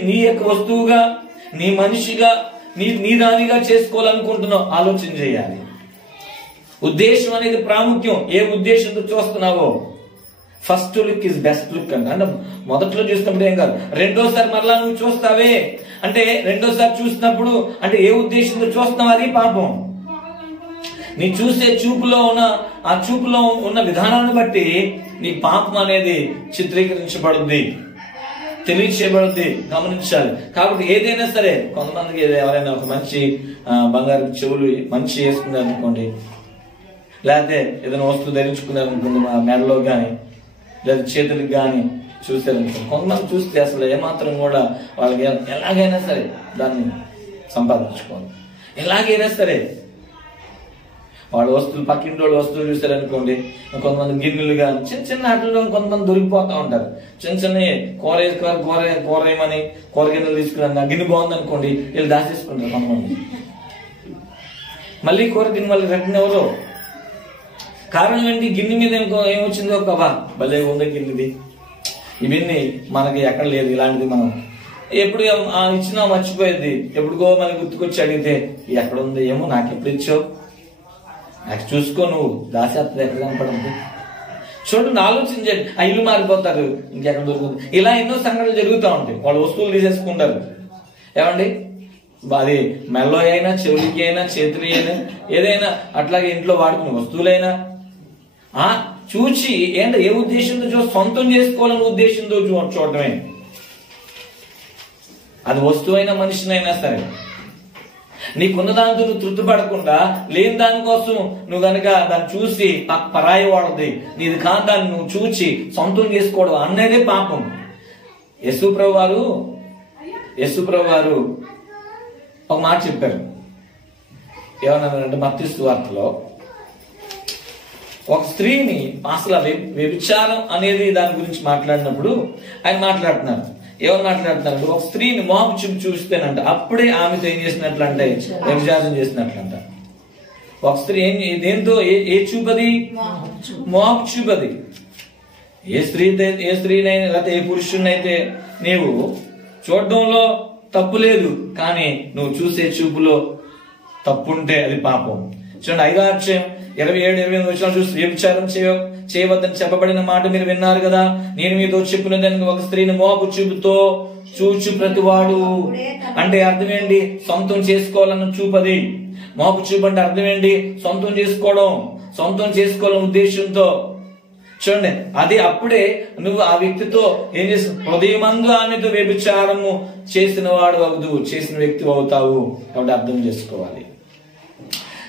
నీ యొక్క వస్తువుగా, నీ మనిషిగా, నీ దానిగా చేసుకోవాలనుకుంటున్నావు? ఆలోచన చేయాలి. ఉద్దేశం అనేది ప్రాముఖ్యం. ఏ ఉద్దేశంతో చూస్తున్నావో. First look is best look అంటే మొదట్లో చూసినప్పుడు ఏం కాదు, రెండోసారి మరలా నువ్వు చూస్తావే అంటే, రెండోసారి చూసినప్పుడు అంటే ఏ ఉద్దేశంతో చూస్తున్నావు అది పాపం. నీ చూసే చూపులో ఉన్న విధానాన్ని బట్టి నీ పాపం అనేది చిత్రీకరించబడుద్ది, తెలియచేయబడుద్ది. గమనించాలి. కాబట్టి ఏదైనా సరే, కొంతమందికి ఎవరైనా ఒక మంచి బంగారు చెవులు మంచి వేసుకున్నారు అనుకోండి, లేకపోతే ఏదైనా వస్తువు ధరించుకున్నారు అనుకోండి, మా మెడలో కానీ లేదా చేతులకు కానీ చూసారనుకోండి, కొంతమంది చూస్తే అసలు ఏమాత్రం కూడా వాళ్ళకి ఎలాగైనా సరే దాన్ని సంపాదించుకోవాలి. ఎలాగైనా సరే వాళ్ళ వస్తువులు, పక్కింటి వాళ్ళ వస్తువులు చూసారనుకోండి, కొంతమంది గిన్నెలు కానీ చిన్న ఆటల్లో కొంతమంది దొరికిపోతా ఉంటారు. చిన్న కూర ఏమని కూర గిన్నెలు తీసుకున్నాను, గిన్నె బాగుంది అనుకోండి, వీళ్ళు దాచేసుకుంటారు కొంతమంది. మళ్ళీ కూర గిన్నె మళ్ళీ రిటర్న్ ఎవరు? కారణం ఏంటి? గిన్నె మీద ఏమొచ్చిందో ఒక భలే ఉంది గిన్నెది, ఇవన్నీ మనకి ఎక్కడ లేదు ఇలాంటిది. మనం ఎప్పుడు ఇచ్చినా మర్చిపోయేది, ఎప్పుడుకో మనకి గుర్తుకొచ్చి అడిగితే ఎక్కడ ఉంది, ఏమో నాకు ఎప్పుడు ఇచ్చావు, నాకు చూసుకో, నువ్వు దాచేస్తుంది ఎక్కడ కనపడింది. చూడండి, ఆలోచించండి. ఆ ఇల్లు మారిపోతారు, ఇంకెక్కడ దొరుకుతుంది. ఇలా ఎన్నో సంఘటనలు జరుగుతూ ఉంటాయి. వాళ్ళు వస్తువులు తీసేసుకుంటారు. ఏమండి, అది మెల్లో అయినా, చెవులకి అయినా, చేతులు అయినా, ఏదైనా అట్లాగే ఇంట్లో వాడుకునే వస్తువులైనా చూచి ఏంటో ఏ ఉద్దేశంతో సొంతం చేసుకోవాలనే ఉద్దేశంతో చూడటమే. అది వస్తువైనా మనిషినైనా సరే, నీకున్న దాంతో నువ్వు తృప్తిపడకుండా లేని దానికోసం నువ్వు కనుక దాన్ని చూసి పరాయి వాడది, నీది కాని దాన్ని నువ్వు చూచి సొంతం చేసుకోవడం అన్నదే పాపం. యేసుప్రభు వారు ఒక మాట చెప్పారు. ఏమన్నారంటే మత్తయి సువార్తలో ఒక స్త్రీని అసలు వ్యభిచారం అనేది దాని గురించి మాట్లాడినప్పుడు ఆయన మాట్లాడుతున్నారు. ఎవరు మాట్లాడుతున్నారు? ఒక స్త్రీని మోహపు చూపు చూస్తేనంట అప్పుడే ఆమెతో ఏం చేసినట్లంటే వ్యభిచారం చేసినట్లంట. ఒక స్త్రీ దేంతో ఏ చూపది? మోహపు చూపది. ఏ స్త్రీనైనా లేకపోతే ఏ పురుషునైతే నీవు చూడడంలో తప్పు లేదు, కానీ నువ్వు చూసే చూపులో తప్పుంటే అది పాపం. చూడండి, 5వ అధ్యాయం 27-28 వచనాలు చూసి, వ్యభిచారం చేయవద్దని చెప్పబడిన మాట మీరు విన్నారు కదా, నేను మీతో చెప్పినదానికి ఒక స్త్రీని మోహపు చూపుతో చూచు ప్రతివాడు అంటే అర్థం ఏంటి? సొంతం చేసుకోవాలన్న చూపది. మోహపు చూపు అంటే అర్థం ఏంటి? సొంతం చేసుకోవాలన్న ఉద్దేశంతో. చూడండి, అది అప్పుడే నువ్వు ఆ వ్యక్తితో ఏం చేస్తావు? హృదయమందు ఆమెతో వ్యభిచారము చేసిన వ్యక్తి అవుతావు. కాబట్టి అర్థం చేసుకోవాలి.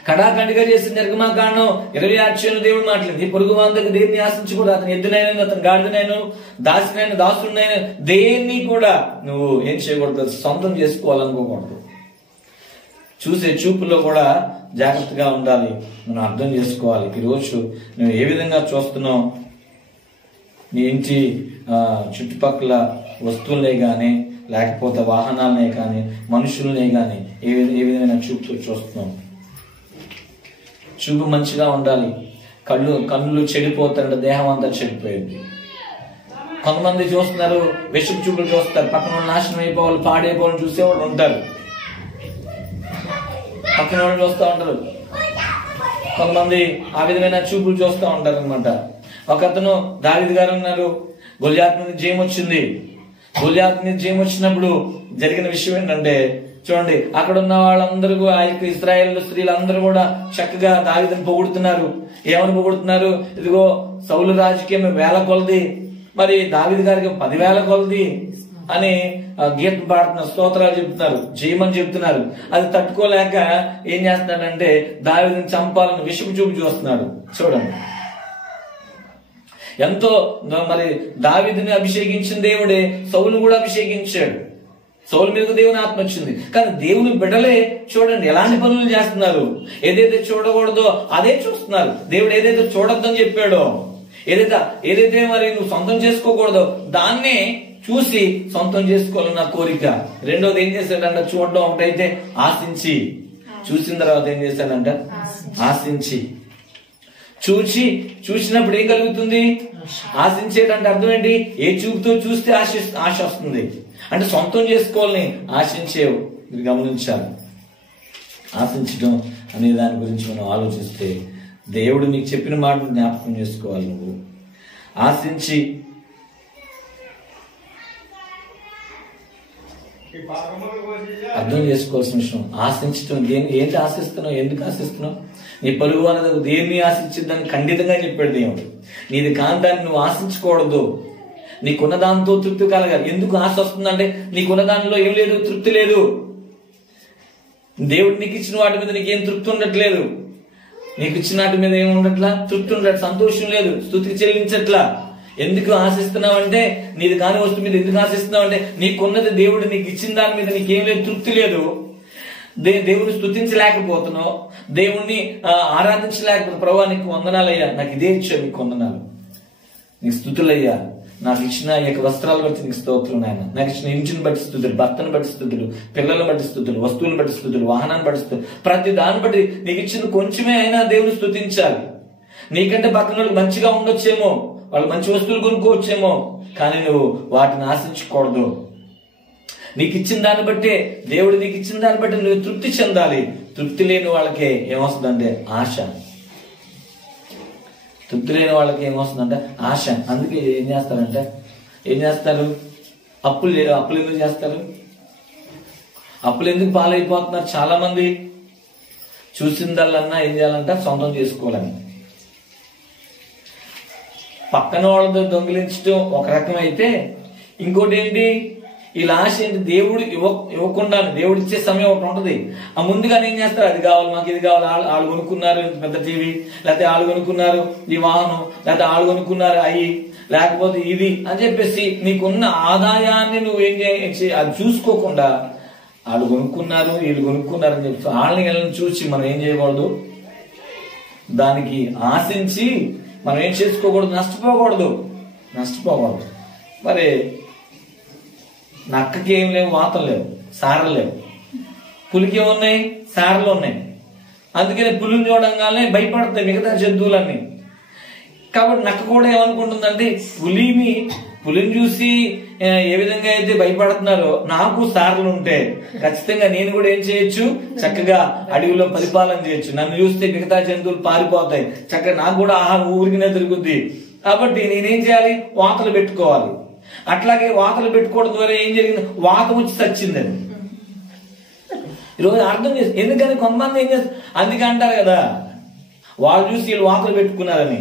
కడాఖండిగా చేసిన నిర్గమాకాండం 26 దేవుడు మాట్లాడింది. నీ పొరుగు వాని దేన్ని ఆశించకూడదు. అతని ఎద్దునైనా, అతని గాడిదనైనా, దాసినైనా, దాసుడినైనా దేన్ని కూడా నువ్వు ఏం చేయకూడదు, సొంతం చేసుకోవాలనుకోకూడదు. చూసే చూపులో కూడా జాగ్రత్తగా ఉండాలి. మనం అర్థం చేసుకోవాలి. ఈరోజు నువ్వు ఏ విధంగా చూస్తున్నావు, నీ ఇంటి చుట్టుపక్కల వస్తువులనే కానీ, లేకపోతే వాహనాలనే కానీ, మనుషులనే కానీ ఏ విధమైన చూపుతో చూస్తున్నావు. చూపు మంచిగా ఉండాలి. కళ్ళు చెడిపోతారంటే దేహం అంతా చెడిపోయింది. కొంతమంది చూస్తున్నారు, విషపు చూపులు చూస్తారు. పక్కన నాశనం అయిపోవాలి, పాడైపోవాలని చూసేవాళ్ళు ఉంటారు. పక్కన వాళ్ళు చూస్తూ ఉంటారు. కొంతమంది ఆ విధమైన చూపులు చూస్తూ ఉంటారు అనమాట. ఒకతను దావీదు గారు ఉన్నారు, గొల్యాతు మీద జయం వచ్చింది. గొల్యాతు మీద జయం వచ్చినప్పుడు జరిగిన విషయం ఏంటంటే, చూడండి, అక్కడ ఉన్న వాళ్ళందరూ, ఆ యొక్క ఇశ్రాయేలు స్త్రీలందరూ కూడా చక్కగా దావీదుని పొగుడుతున్నారు. ఏమని పొగుడుతున్నారు? ఇదిగో సౌలు రాజుకి 1000 కొలది, మరి దావీదు గారికి 10,000 కొలది అని గీతం పాడుతున్నారు, స్తోత్రాలు చెప్తున్నారు, జయమని చెప్తున్నారు. అది తట్టుకోలేక ఏం చేస్తున్నాడంటే దావీదుని చంపాలని విషపు చూపు చూస్తున్నాడు. చూడండి, ఎంతో మరి దావీదుని అభిషేకించిన దేవుడే సౌలు కూడా అభిషేకించాడు. సౌలు మీదకు దేవుని ఆత్మ వచ్చింది. కానీ దేవుని బిడ్డలే చూడండి ఎలాంటి పనులు చేస్తున్నారు. ఏదైతే చూడకూడదో అదే చూస్తున్నారు. దేవుడు ఏదైతే చూడొద్దని చెప్పాడో, ఏదైతే మరి నువ్వు సొంతం చేసుకోకూడదో దాన్నే చూసి సొంతం చేసుకోవాలన్న కోరిక. రెండోది ఏం చేశాడంట, చూడడం ఒకటైతే ఆశించి, చూసిన తర్వాత ఏం చేశాడంట ఆశించి. చూసినప్పుడు ఏం కలుగుతుంది? ఆశించేటంటే అర్థం ఏంటి? ఏ చూపుతో చూస్తే ఆశ వస్తుంది అంటే సొంతం చేసుకోవాలని ఆశించేవు. మీరు గమనించాలి. ఆశించడం అనే దాని గురించి మనం ఆలోచిస్తే దేవుడు నీకు చెప్పిన మాటను జ్ఞాపకం చేసుకోవాలి. నువ్వు ఆశించి అర్థం చేసుకోవాల్సిన విషయం ఆశించడం. ఏంటి ఆశిస్తున్నావు? ఎందుకు ఆశిస్తున్నావు? నీ పరుగు అనేది దేన్ని ఆశించిద్దని ఖండితంగా చెప్పాడు దేవుడు. నీది కాని దాన్ని నువ్వు ఆశించకూడదు. నీకున్న దాంతో తృప్తి కలగాలి. ఎందుకు ఆశ వస్తుందంటే నీకున్న దానిలో ఏం లేదు, తృప్తి లేదు. దేవుడు నీకు ఇచ్చిన వాటి మీద నీకేం తృప్తి ఉండట్లేదు. నీకు ఇచ్చిన వాటి మీద ఏమి ఉండట్లా, తృప్తి ఉండట్లా, సంతోషం లేదు, స్తుతికి చెల్లించట్లా. ఎందుకు ఆశిస్తున్నావు అంటే, నీది కాని వస్తువు మీద ఎందుకు ఆశిస్తున్నావు అంటే నీకున్నది దేవుడు నీకు ఇచ్చిన దాని మీద నీకేం లేదు, తృప్తి లేదు. దేవుని స్తుతించలేకపోతున్నావు, దేవుణ్ణి ఆరాధించలేకపోతున్నావు. ప్రభువా నీకు వందనాలయ్యా, నాకు ఇదే ఇచ్చావు, నీకు వందనాలు, నీకు స్తుతులయ్యా, నాకు ఇచ్చిన ఈ యొక్క వస్త్రాలు బట్టి నీకు స్తోత్రం నాయన, నాకు ఇచ్చిన ఇంటిని బట్టి స్తుతులు, భర్తను బట్టి స్తుతులు, పిల్లలను బట్టి స్తుతులు, వస్తువులను బట్టి స్తుతులు, వాహనాన్ని బట్టి స్తుతులు, ప్రతి దాన్ని బట్టి నీకు ఇచ్చిన కొంచెమే అయినా దేవుని స్తుతించాలి. నీకంటే పక్కన మంచిగా ఉండొచ్చేమో, వాళ్ళు మంచి వస్తువులు కొనుక్కోవచ్చేమో, కానీ నువ్వు వాటిని ఆశించకూడదు. నీకు ఇచ్చిన దాన్ని బట్టే, దేవుడు నీకు ఇచ్చిన దాన్ని బట్టి నువ్వు తృప్తి చెందాలి. తృప్తి లేని వాళ్ళకే ఏమొస్తుందంటే ఆశ. తృప్తి లేని వాళ్ళకి ఏమొస్తుందంటే ఆశ. అందుకే ఏం చేస్తారు? అప్పులు ఎందుకు చేస్తారు? అప్పులు ఎందుకు పాలైపోతున్నారు? చాలా మంది చూసిందల్లన్నా ఏం చేయాలంట, సొంతం చేసుకోవాలని. పక్కన వాళ్ళతో దొంగిలించడం ఒక రకం అయితే, ఇంకోటి ఏంటి, ఇలా ఆశ ఏంటి, దేవుడు ఇవ్వకుండా, దేవుడు ఇచ్చే సమయం ఒకటి ఉంటది. ఆ ముందుగానే ఏం చేస్తారు, అది కావాలి, మాకు ఇది కావాలి, వాళ్ళు కొనుక్కున్నారు పెద్ద టీవీ, లేకపోతే వాళ్ళు కొనుక్కున్నారు ఈ వాహనం, లేకపోతే వాళ్ళు కొనుక్కున్నారు అయ్యి, లేకపోతే ఇది అని చెప్పేసి నీకున్న ఆదాయాన్ని నువ్వు ఏం అది చూసుకోకుండా వాళ్ళు కొనుక్కున్నారు వీళ్ళు కొనుక్కున్నారు అని చెప్పి వాళ్ళని చూసి మనం ఏం చేయకూడదు, దానికి ఆశించి మనం ఏం చేసుకోకూడదు, నష్టపోకూడదు. మరి నక్కకి ఏం లేవు, వాతం లేవు, సారలు లేవు. పులికి ఏమున్నాయి, సారలు ఉన్నాయి. అందుకని పులిని చూడంగానే భయపడతాయి మిగతా జంతువులన్నీ. కాబట్టి నక్క కూడా ఏమనుకుంటుందంటే, పులిని చూసి ఏ విధంగా అయితే భయపడుతున్నారో నాకు సారలు ఉంటే ఖచ్చితంగా నేను కూడా ఏం చేయొచ్చు, చక్కగా అడవిలో పరిపాలన చేయొచ్చు. నన్ను చూస్తే మిగతా జంతువులు పారిపోతాయి, చక్కగా నాకు కూడా ఆహారం ఊరికినే తిరుగుద్ది. కాబట్టి నేనేం చేయాలి, వాతలు పెట్టుకోవాలి. అట్లాగే వాతలు పెట్టుకోవడం ద్వారా ఏం జరిగింది, వాతం వచ్చి చచ్చిందని ఈరోజు అర్థం చేసి. ఎందుకని కొంతమంది ఏం చేస్తారు, అందుకే అంటారు కదా, వాళ్ళు చూసి వీళ్ళు వాతలు పెట్టుకున్నారని.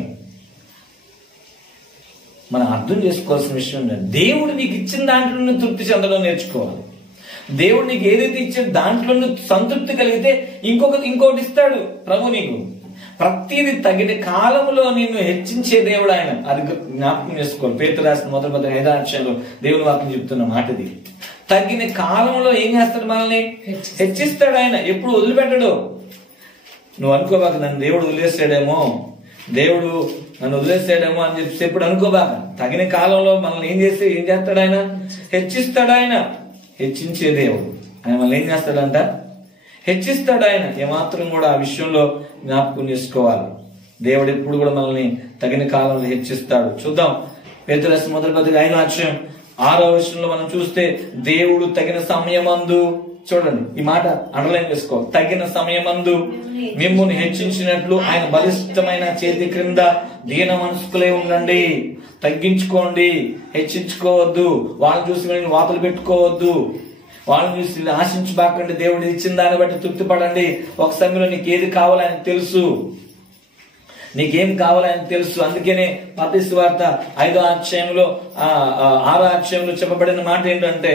మనం అర్థం చేసుకోవాల్సిన విషయం ఏంటంటే, దేవుడు నీకు ఇచ్చిన దాంట్లో తృప్తి చెందడం నేర్చుకోవాలి. దేవుడు నీకు ఏదైతే ఇచ్చాడు దాంట్లో నువ్వు సంతృప్తి కలిగితే ఇంకోటి ఇస్తాడు ప్రభు నీకు. ప్రతిది తగిన కాలంలో నిన్ను హెచ్చించే దేవుడు ఆయన. అది జ్ఞాపకం చేసుకోవాలి. పేతురు రాసిన మొదటి పత్రిక 5వ అధ్యాయంలో దేవుని వాక్యం చెప్తున్న మాటది. తగిన కాలంలో ఏం చేస్తాడు? మనల్ని హెచ్చిస్తాడు ఆయన. ఎప్పుడు వదిలిపెట్టడు. నువ్వు అనుకోబాక నన్ను దేవుడు వదిలేసాడేమో, దేవుడు నన్ను వదిలేసాడేమో అని చెప్పి ఎప్పుడు అనుకోబాక. తగిన కాలంలో మనల్ని ఏం చేస్తాడు ఆయన? హెచ్చిస్తాడు ఆయన. హెచ్చించే దేవుడు ఆయన మనల్ని ఏం చేస్తాడంట? హెచ్చిస్తాడు ఆయన. ఏమాత్రం కూడా ఆ విషయంలో జ్ఞాపకం చేసుకోవాలి. దేవుడు ఎప్పుడు కూడా మనల్ని తగిన కాలంలో హెచ్చిస్తాడు. చూద్దాం. పేతురు రాసిన మొదటి పత్రిక 5వ అధ్యాయం 6వ వచనంలో మనం చూస్తే, దేవుడు తగిన సమయమందు, చూడండి ఈ మాట అండర్లైన్ చేసుకో, తగిన సమయమందు మిమ్ముని హెచ్చించినట్లు ఆయన బలిష్టమైన చేతి క్రింద దీన మనస్కులే ఉండండి. తగ్గించుకోండి, హెచ్చించుకోవద్దు. వాళ్ళని చూసి మీరు వాతలు పెట్టుకోవద్దు. వాళ్ళని చూసి ఆశించబాకండి. దేవుడు ఇచ్చిన దాన్ని బట్టి తృప్తి పడండి. ఒక సమయంలో నీకు ఏది కావాలని తెలుసు, నీకేం కావాలని తెలుసు. అందుకనే మత్తయి సువార్త 5వ అధ్యాయంలో 6వ అధ్యాయంలో చెప్పబడిన మాట ఏంటంటే,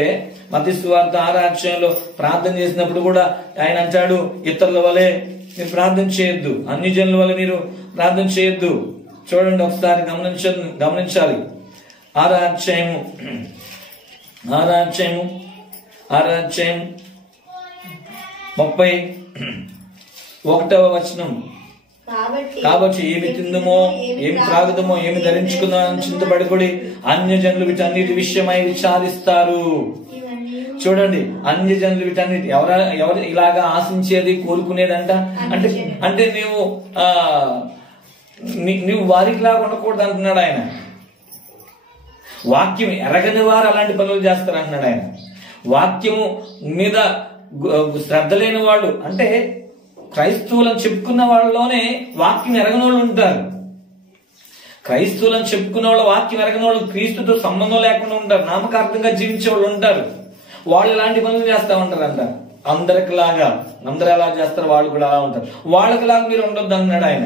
మత్తయి సువార్త 6వ అధ్యాయంలో ప్రార్థన చేసినప్పుడు కూడా ఆయన అంటాడు, ఇతరుల వలె మీరు ప్రార్థన చేయొద్దు, అన్ని జనుల వల్ల మీరు ప్రార్థన చేయొద్దు. చూడండి ఒకసారి గమనించాలి. 6వ అధ్యాయము 31వ వచనం. కాబట్టి ఏమి తిందుమో, ఏమి త్రాగుదమో, ఏమి ధరించుకుందామని చింతపడకుడి, అన్యజనులు వీటన్నిటి విషయమై విచారిస్తారు. చూడండి, అన్యజనులు వీటన్నిటి ఎవరు ఇలాగా ఆశించేది, కోరుకునేదంట. అంటే నువ్వు వారికి లాగా ఉండకూడదు అంటున్నాడు ఆయన. వాక్యం ఎరగని వారు అలాంటి పనులు చేస్తారు అంటున్నాడు ఆయన. వాక్యము మీద శ్రద్ధ లేని వాళ్ళు, అంటే క్రైస్తవులను చెప్పుకున్న వాళ్ళలోనే వాక్యం ఎరగని వాళ్ళు ఉంటారు. క్రైస్తవులను చెప్పుకున్న వాళ్ళు వాక్యం ఎరగని వాళ్ళు, క్రీస్తుతో సంబంధం లేకుండా ఉంటారు, నామకార్థంగా జీవించే వాళ్ళు ఉంటారు. వాళ్ళు ఇలాంటి పనులు చేస్తూ ఉంటారు అంట. అందరికిలాగా, అందరు ఎలా చేస్తారు వాళ్ళు కూడా అలా ఉంటారు. వాళ్ళకి లాగా మీరు ఉండొద్దు అన్నాడు ఆయన.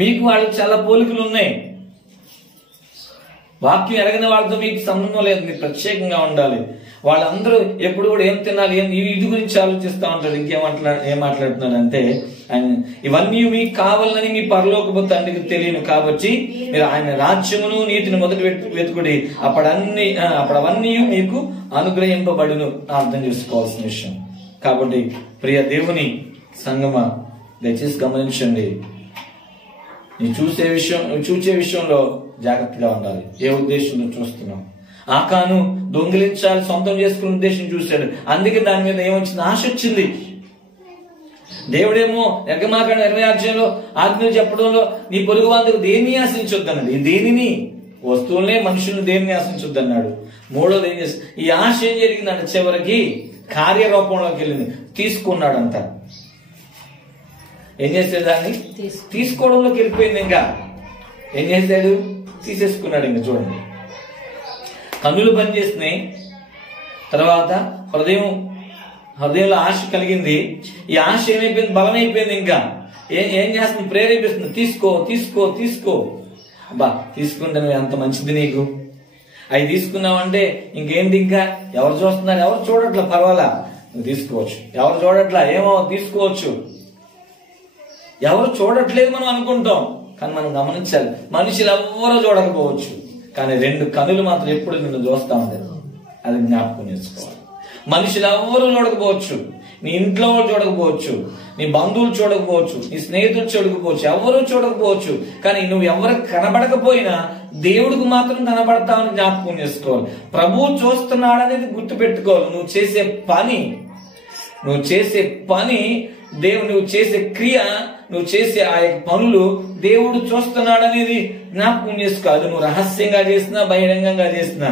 మీకు వాళ్ళకి చాలా పోలికలు ఉన్నాయి. వాక్యం ఎరగిన వాళ్ళతో మీకు సంబంధం లేదు, మీరు ప్రత్యేకంగా ఉండాలి. వాళ్ళందరూ ఎప్పుడు కూడా ఏం తినాలి, ఇది గురించి ఆలోచిస్తూ ఉంటారు. ఏం మాట్లాడుతున్నాడు అంటే, ఇవన్నీ మీకు కావాలని మీ పరలోకపు తండ్రికి తెలియను కాబట్టి మీరు ఆయన రాజ్యమును నీతిని మొదటి వెతుకుడి, అప్పుడవన్నీ మీకు అనుగ్రహింపబడును. అర్థం చేసుకోవాల్సిన విషయం. కాబట్టి ప్రియ దేవుని సంగమా, దయచేసి గమనించండి. చూసే విషయంలో జాగ్రత్తగా ఉండాలి. ఏ ఉద్దేశంలో చూస్తున్నాం? ఆకాను దొంగిలించాలి, సొంతం చేసుకునే ఉద్దేశం చూశాడు. అందుకే దాని మీద ఏమొచ్చింది? ఆశ వచ్చింది. దేవుడేమో నిర్గమాకాండ 20వ అధ్యాయంలో ఆజ్ఞలు చెప్పడంలో నీ పొరుగు వారికి దేన్ని ఆశించొద్దు అన్నాడు. ఈ దేనిని, వస్తువులనే, మనుషుల్ని దేన్ని ఆశించొద్దు అన్నాడు. మూడోది ఏం చేసి, ఈ ఆశ ఏం జరిగిందంటే చివరికి కార్యరూపంలోకి వెళ్ళింది. తీసుకున్నాడంట. ఏం చేశాడు? దాన్ని తీసుకోవడంలోకి వెళ్ళిపోయింది. ఇంకా ఏం చేశాడు? తీసేసుకున్నాడు. ఇంకా చూడండి, కన్నులు పనిచేస్తున్నాయి, తర్వాత హృదయంలో ఆశ కలిగింది. ఈ ఆశ ఏమైపోయింది? బలమైపోయింది. ఇంకా ఏం చేస్తుంది? ప్రేరేపిస్తుంది. తీసుకో తీసుకో తీసుకో. అబ్బా, తీసుకుంటే నువ్వు ఎంత మంచిది నీకు. అవి తీసుకున్నావంటే ఇంకేంటి? ఇంకా ఎవరు చూస్తున్నారు? ఎవరు చూడట్లా, పర్వాలా, నువ్వు తీసుకోవచ్చు. ఎవరు చూడట్లా, ఏమో తీసుకోవచ్చు. ఎవరు చూడట్లేదు మనం అనుకుంటాం, కానీ మనం గమనించాలి, మనుషులు ఎవ్వరూ చూడకపోవచ్చు, కానీ 2 కనులు మాత్రం ఎప్పుడు నిన్ను చూస్తా ఉంటాయి. అది జ్ఞాపకం చేసుకోవాలి. మనుషులు ఎవ్వరూ చూడకపోవచ్చు, నీ ఇంట్లో వాళ్ళు చూడకపోవచ్చు, నీ బంధువులు చూడకపోవచ్చు, నీ స్నేహితులు చూడకపోవచ్చు, ఎవరూ చూడకపోవచ్చు, కానీ నువ్వు ఎవరికి కనబడకపోయినా దేవుడికి మాత్రం కనబడతావని జ్ఞాపకం చేసుకోవాలి. ప్రభువు చూస్తున్నాడనేది గుర్తు పెట్టుకోవాలి. నువ్వు చేసే పని దేవుడు, నువ్వు చేసే క్రియ, నువ్వు చేసే ఆ యొక్క పనులు దేవుడు చూస్తున్నాడు అనేది జ్ఞాపకం చేసుకోవాలి. నువ్వు రహస్యంగా చేసినా, బహిరంగంగా చేసినా,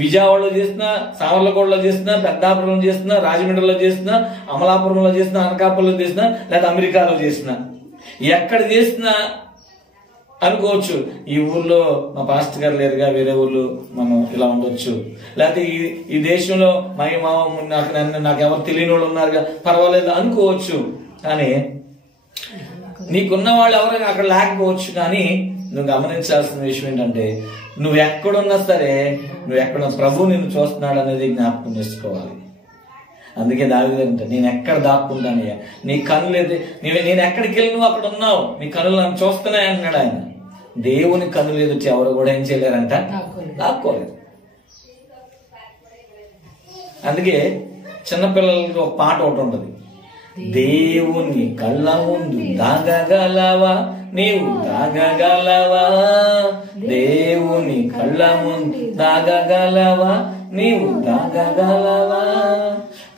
విజయవాడలో చేసినా, సావర్లకోటలో చేసినా, పెద్దాపురంలో చేసినా, రాజమండ్రిలో చేసినా, అమలాపురంలో చేసినా, అనకాపల్లిలో చేసినా, లేదా అమెరికాలో చేసినా, ఎక్కడ చేసినా అనుకోవచ్చు, ఈ ఊర్లో మా పాస్టర్ గారు లేరుగా, వేరే ఊర్లో మనం ఇలా ఉండొచ్చు, లేకపోతే ఈ దేశంలో నాకు ఎవరు తెలియని వాళ్ళు ఉన్నారుగా, పర్వాలేదు అనుకోవచ్చు. కానీ నీకున్న వాళ్ళు ఎవరైనా అక్కడ లేకపోవచ్చు, కానీ నువ్వు గమనించాల్సిన విషయం ఏంటంటే, నువ్వు ఎక్కడున్నా సరే, నువ్వు ఎక్కడ ప్రభు నిన్ను చూస్తున్నాడు అనేది జ్ఞాపకం చేసుకోవాలి. అందుకే దావీదు అంటే, నేను ఎక్కడ దాక్కుంటానయ్యా, నీ కనులేదు, నేను ఎక్కడికి వెళ్ళి నువ్వు అక్కడ ఉన్నావు, నీ కనులు నన్ను చూస్తున్నాయి అన్నాడు ఆయన. దేవుని కనులు ఎదుటి ఎవరు కూడా ఏం చేయలేరంట, దాక్కోలేదు. అందుకే చిన్నపిల్లలకి ఒక పాట ఒకటి ఉంటుంది, దేవుని కళ్ళ ముందు దాగగలవా, నీవు దాగగలవా, దేవుని కళ్ళ ముందు దాగగలవా, నీవు దాగగలవా,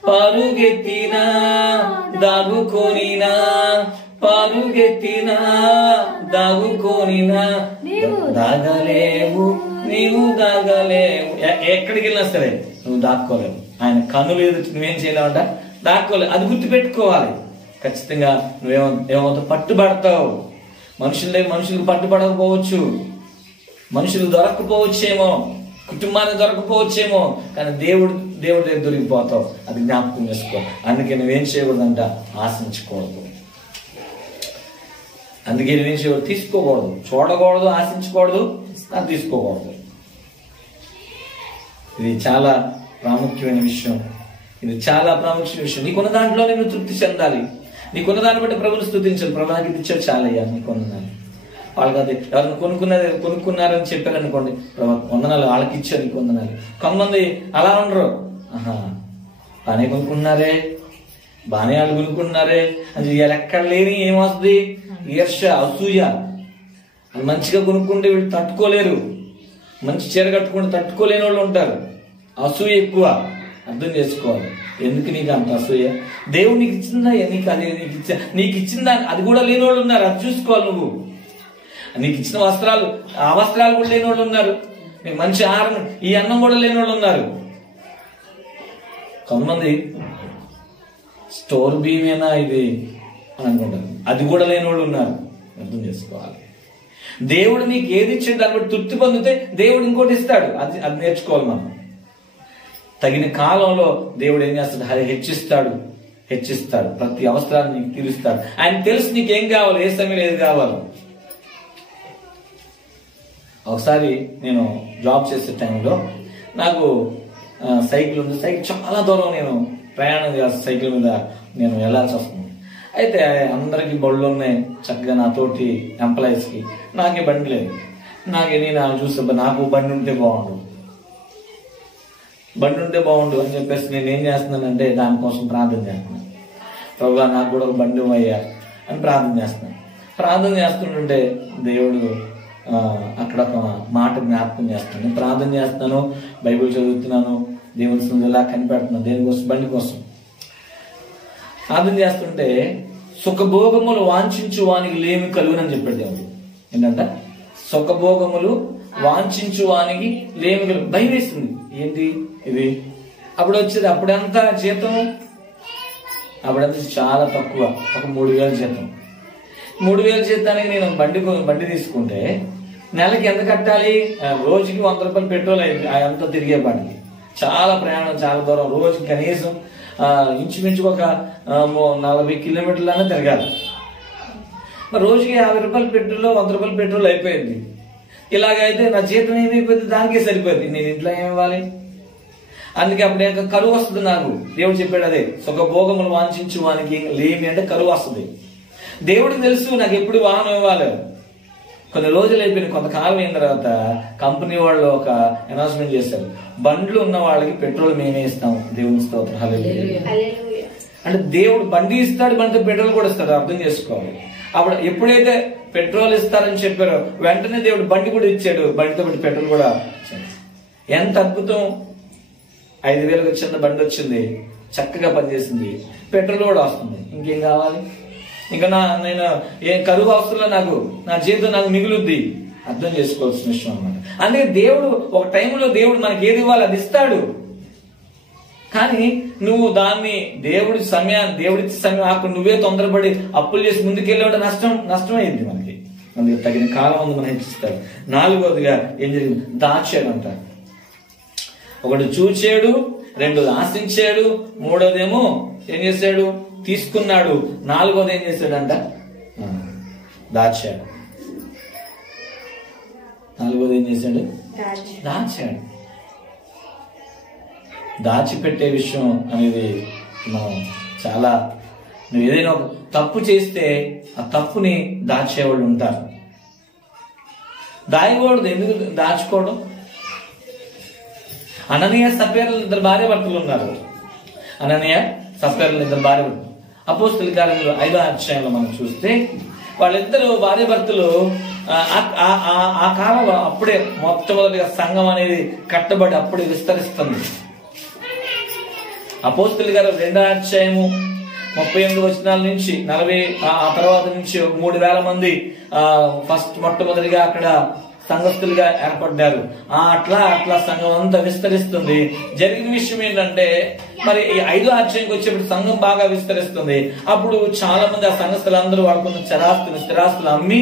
పరుగెత్తినా దాగుకోనినా, పరుగెత్తినా దాగుకోనినా, దాగలేవు, నీవు దాగలేవు. ఎక్కడికి వెళ్ళినా సరే నువ్వు దాక్కోలేవు. ఆయన కన్నులు ఎదుటి నువ్వేం చేయలేవంట, దాక్కోలేవు. అది గుర్తు పెట్టుకోవాలి. ఖచ్చితంగా నువ్వేమవుతావు, పట్టుబడతావు. మనుషులకు పట్టుబడకపోవచ్చు, మనుషులు దొరకపోవచ్చేమో, కుటుంబానికి దొరకపోవచ్చేమో, కానీ దేవుడి దగ్గర దొరికిపోతావు. అది జ్ఞాపకం చేసుకో. అందుకే నువ్వేం చేయకూడదంట, ఆశించకూడదు. అందుకే నువ్వేం చేయకూడదు, తీసుకోకూడదు, చూడకూడదు, ఆశించకూడదు, అది తీసుకోకూడదు. ఇది చాలా ప్రాముఖ్యమైన విషయం. ఇది చాలా ప్రాముఖ్యమైన విషయం. నీకున్న దాంట్లో నువ్వు తృప్తి చెందాలి. నీకున్న దాన్ని బట్టి ప్రభుని స్తుతించాలి. ప్రభు నాకు ఇది ఇచ్చాడు చాలయ్యా, నీకున్నదాన్ని. వాళ్ళకి అది ఎవరిని కొనుక్కున్నారని చెప్పారనుకోండి, ప్రభు వందనాలు, వాళ్ళకి ఇచ్చారు, నీకు వందనాలు. కొంతమంది అలా ఉండరు, బాగానే కొనుక్కున్నారే, బాగానే వాళ్ళు కొనుక్కున్నారే అని ఎక్కడ లేని ఏమొస్తుంది, ఈర్ష, అసూయ. అది మంచిగా కొనుక్కుంటే వీళ్ళు తట్టుకోలేరు, మంచి చీర కట్టుకుంటే తట్టుకోలేని వాళ్ళు ఉంటారు. అసూయ ఎక్కువ. అర్థం చేసుకోవాలి. ఎందుకు నీకు అంత అసూయ? దేవుడు నీకు ఇచ్చిందా, నీకు ఇచ్చిందా, అది కూడా లేని వాళ్ళు ఉన్నారు. అది చూసుకోవాలి నువ్వు. నీకు ఇచ్చిన వస్త్రాలు, ఆ వస్త్రాలు కూడా లేని వాళ్ళు ఉన్నారు. నీకు మంచి ఆహారం, ఈ అన్నం కూడా లేని వాళ్ళు ఉన్నారు. కొంతమంది స్టోర్ బియ్యమేనా ఇది అని అనుకుంటారు, అది కూడా లేని వాళ్ళు ఉన్నారు. అర్థం చేసుకోవాలి. దేవుడు నీకు ఏది ఇచ్చాడు దాన్ని బట్టి తృప్తి పొందితే దేవుడు ఇంకోటి ఇస్తాడు. అది నేర్చుకోవాలి మనం. తగిన కాలంలో దేవుడు ఏం చేస్తాడు, హెచ్చిస్తాడు. ప్రతి అవసరాన్ని నీకు తీరుస్తాడు. ఆయన తెలుసు నీకేం కావాలి, ఏ సమయంలో ఏది కావాలో. ఒకసారి నేను జాబ్ చేసే టైంలో నాకు సైకిల్ ఉంది. సైకిల్ చాలా దూరం నేను ప్రయాణం చేస్తాను, సైకిల్ మీద నేను వెళ్ళాల్సి వస్తుంది. అయితే అందరికి బళ్ళు ఉన్నాయి చక్కగా, నాతోటి ఎంప్లాయీస్కి. నాకే బండి లేదు. నేను చూస్తే నాకు బండి ఉంటే బాగుండు అని చెప్పేసి నేను ఏం చేస్తున్నానంటే దానికోసం ప్రార్థన చేస్తున్నాను. ప్రభువా నాకు కూడా ఒక బండి అయ్యా అని ప్రార్థన చేస్తుంటే దేవుడు అక్కడ ఒక మాట జ్ఞాపకం చేస్తాను. ప్రార్థన చేస్తున్నాను, బైబిల్ చదువుతున్నాను, దేవుని సన్నిధిలో ఇలా కనిపెడుతున్నాను, దేనికోసం, బండి కోసం ప్రార్థన చేస్తుంటే, సుఖభోగములు వాంఛించు వానికి లేమి కలుగునని చెప్పాడు దేవుడు. ఏంటంట, సుఖభోగములు వాంఛించు వానికి లేమి కలుగు. భయం వేస్తుంది. ఏంటి ఇది? అప్పుడంతా జీతం చాలా తక్కువ, ఒక 3,000 జీతం. 3,000 జీతానికి నేను బండి తీసుకుంటే నెలకి ఎంత కట్టాలి? రోజుకి 100 రూపాయలు పెట్రోల్ అయింది. అంతా తిరిగే బండి, చాలా ప్రయాణం, చాలా దూరం. రోజుకి కనీసం ఇంచుమించుకు ఒక 40 కిలోమీటర్లైనా తిరగాలి. మరి రోజుకి 50 రూపాయలు పెట్రోల్, 100 రూపాయలు పెట్రోల్ అయిపోయింది. ఇలాగైతే నా జీతం ఏమైపోయింది, దానికే సరిపోయింది. నేను ఇంట్లో ఏమి ఇవ్వాలి? అందుకే అప్పుడే కరువు వస్తుంది నాకు. దేవుడు చెప్పాడు అదే, సుఖభోగములు వాంఛించు వానికి లేమి అంటే కరువు వస్తుంది. దేవుడికి తెలుసు నాకు ఎప్పుడు వాహనం ఇవ్వాలి. కొన్ని రోజులు అయిపోయినాయి, కొంతకాలం అయిన తర్వాత కంపెనీ వాళ్ళు ఒక అనౌన్స్మెంట్ చేశారు, బండ్లు ఉన్న వాళ్ళకి పెట్రోల్ మేమే ఇస్తాం. దేవుని స్తోత్రం, హల్లెలూయా. అంటే దేవుడు బండి ఇస్తాడు, బండితో పెట్రోల్ కూడా ఇస్తాడు. అర్థం చేసుకోవాలి. అప్పుడు ఎప్పుడైతే పెట్రోల్ ఇస్తారని చెప్పారో వెంటనే దేవుడు బండి కూడా ఇచ్చాడు, బండితో పాటు పెట్రోల్ కూడా ఇచ్చాడు. ఎంత అద్భుతం! 5,000కి చిన్న బండి వచ్చింది, చక్కగా పనిచేసింది, పెట్రోల్ కూడా వస్తుంది. ఇంకేం కావాలి? ఇంకా నేను ఏ కరువు అవసరంలో నా జీవితం నాకు మిగులుద్ది. అర్థం చేసుకోవాల్సిన విషయం అన్నమాట. అందుకే దేవుడు ఒక టైంలో దేవుడు మనకి ఏది ఇవ్వాలి అది ఇస్తాడు. కానీ నువ్వు దాన్ని దేవుడిచ్చే సమయం ఆకు నువ్వే తొందరపడి అప్పులు చేసి ముందుకెళ్ళే నష్టమైంది మనకి. అందుకే తగిన కాలం ముందు మనం హెచ్చిస్తాడు. 4వదిగా ఏం జరిగింది? దాచాడు అంట. 1 చూచాడు, 2 ఆశించాడు, 3వదేమో ఏం చేశాడు? తీసుకున్నాడు. 4వది ఏం చేశాడంట? దాచాడు. నాలుగోది ఏం చేశాడు? దాచాడు. దాచిపెట్టే విషయం అనేది మనం చాలా, నువ్వు ఏదైనా ఒక తప్పు చేస్తే ఆ తప్పుని దాచేవాళ్ళు ఉంటారు. దాయకూడదు. ఎందుకు దాచుకోవడం? అననీయ సప్పేర్లు ఇద్దరు భార్య భర్తలు ఉన్నారు. అననీయ సప్పేర్లు ఇద్దరు భార్య భర్తలు. అపోస్తలుల కార్యములు 5వ అధ్యాయంలో మనం చూస్తే వాళ్ళిద్దరు భార్య భర్తలు ఆ కాలంలో అప్పుడే మొట్టమొదటిగా సంఘం అనేది కట్టబడి అప్పుడే విస్తరిస్తుంది. అపోస్తలుల కార్యములు 2వ అధ్యాయము 38 వచనాల నుంచి 40 ఆ తర్వాత నుంచి 3000 మంది మొట్టమొదటిగా అక్కడ సంఘస్థులుగా ఏర్పడ్డారు. అట్లా సంఘం అంతా విస్తరిస్తుంది. జరిగిన విషయం ఏంటంటే మరి 5వ అధ్యాయంకి వచ్చేప్పుడు సంఘం బాగా విస్తరిస్తుంది. అప్పుడు చాలా మంది ఆ సంఘస్థులందరూ వాళ్ళకున్న స్థిరాస్తులు అమ్మి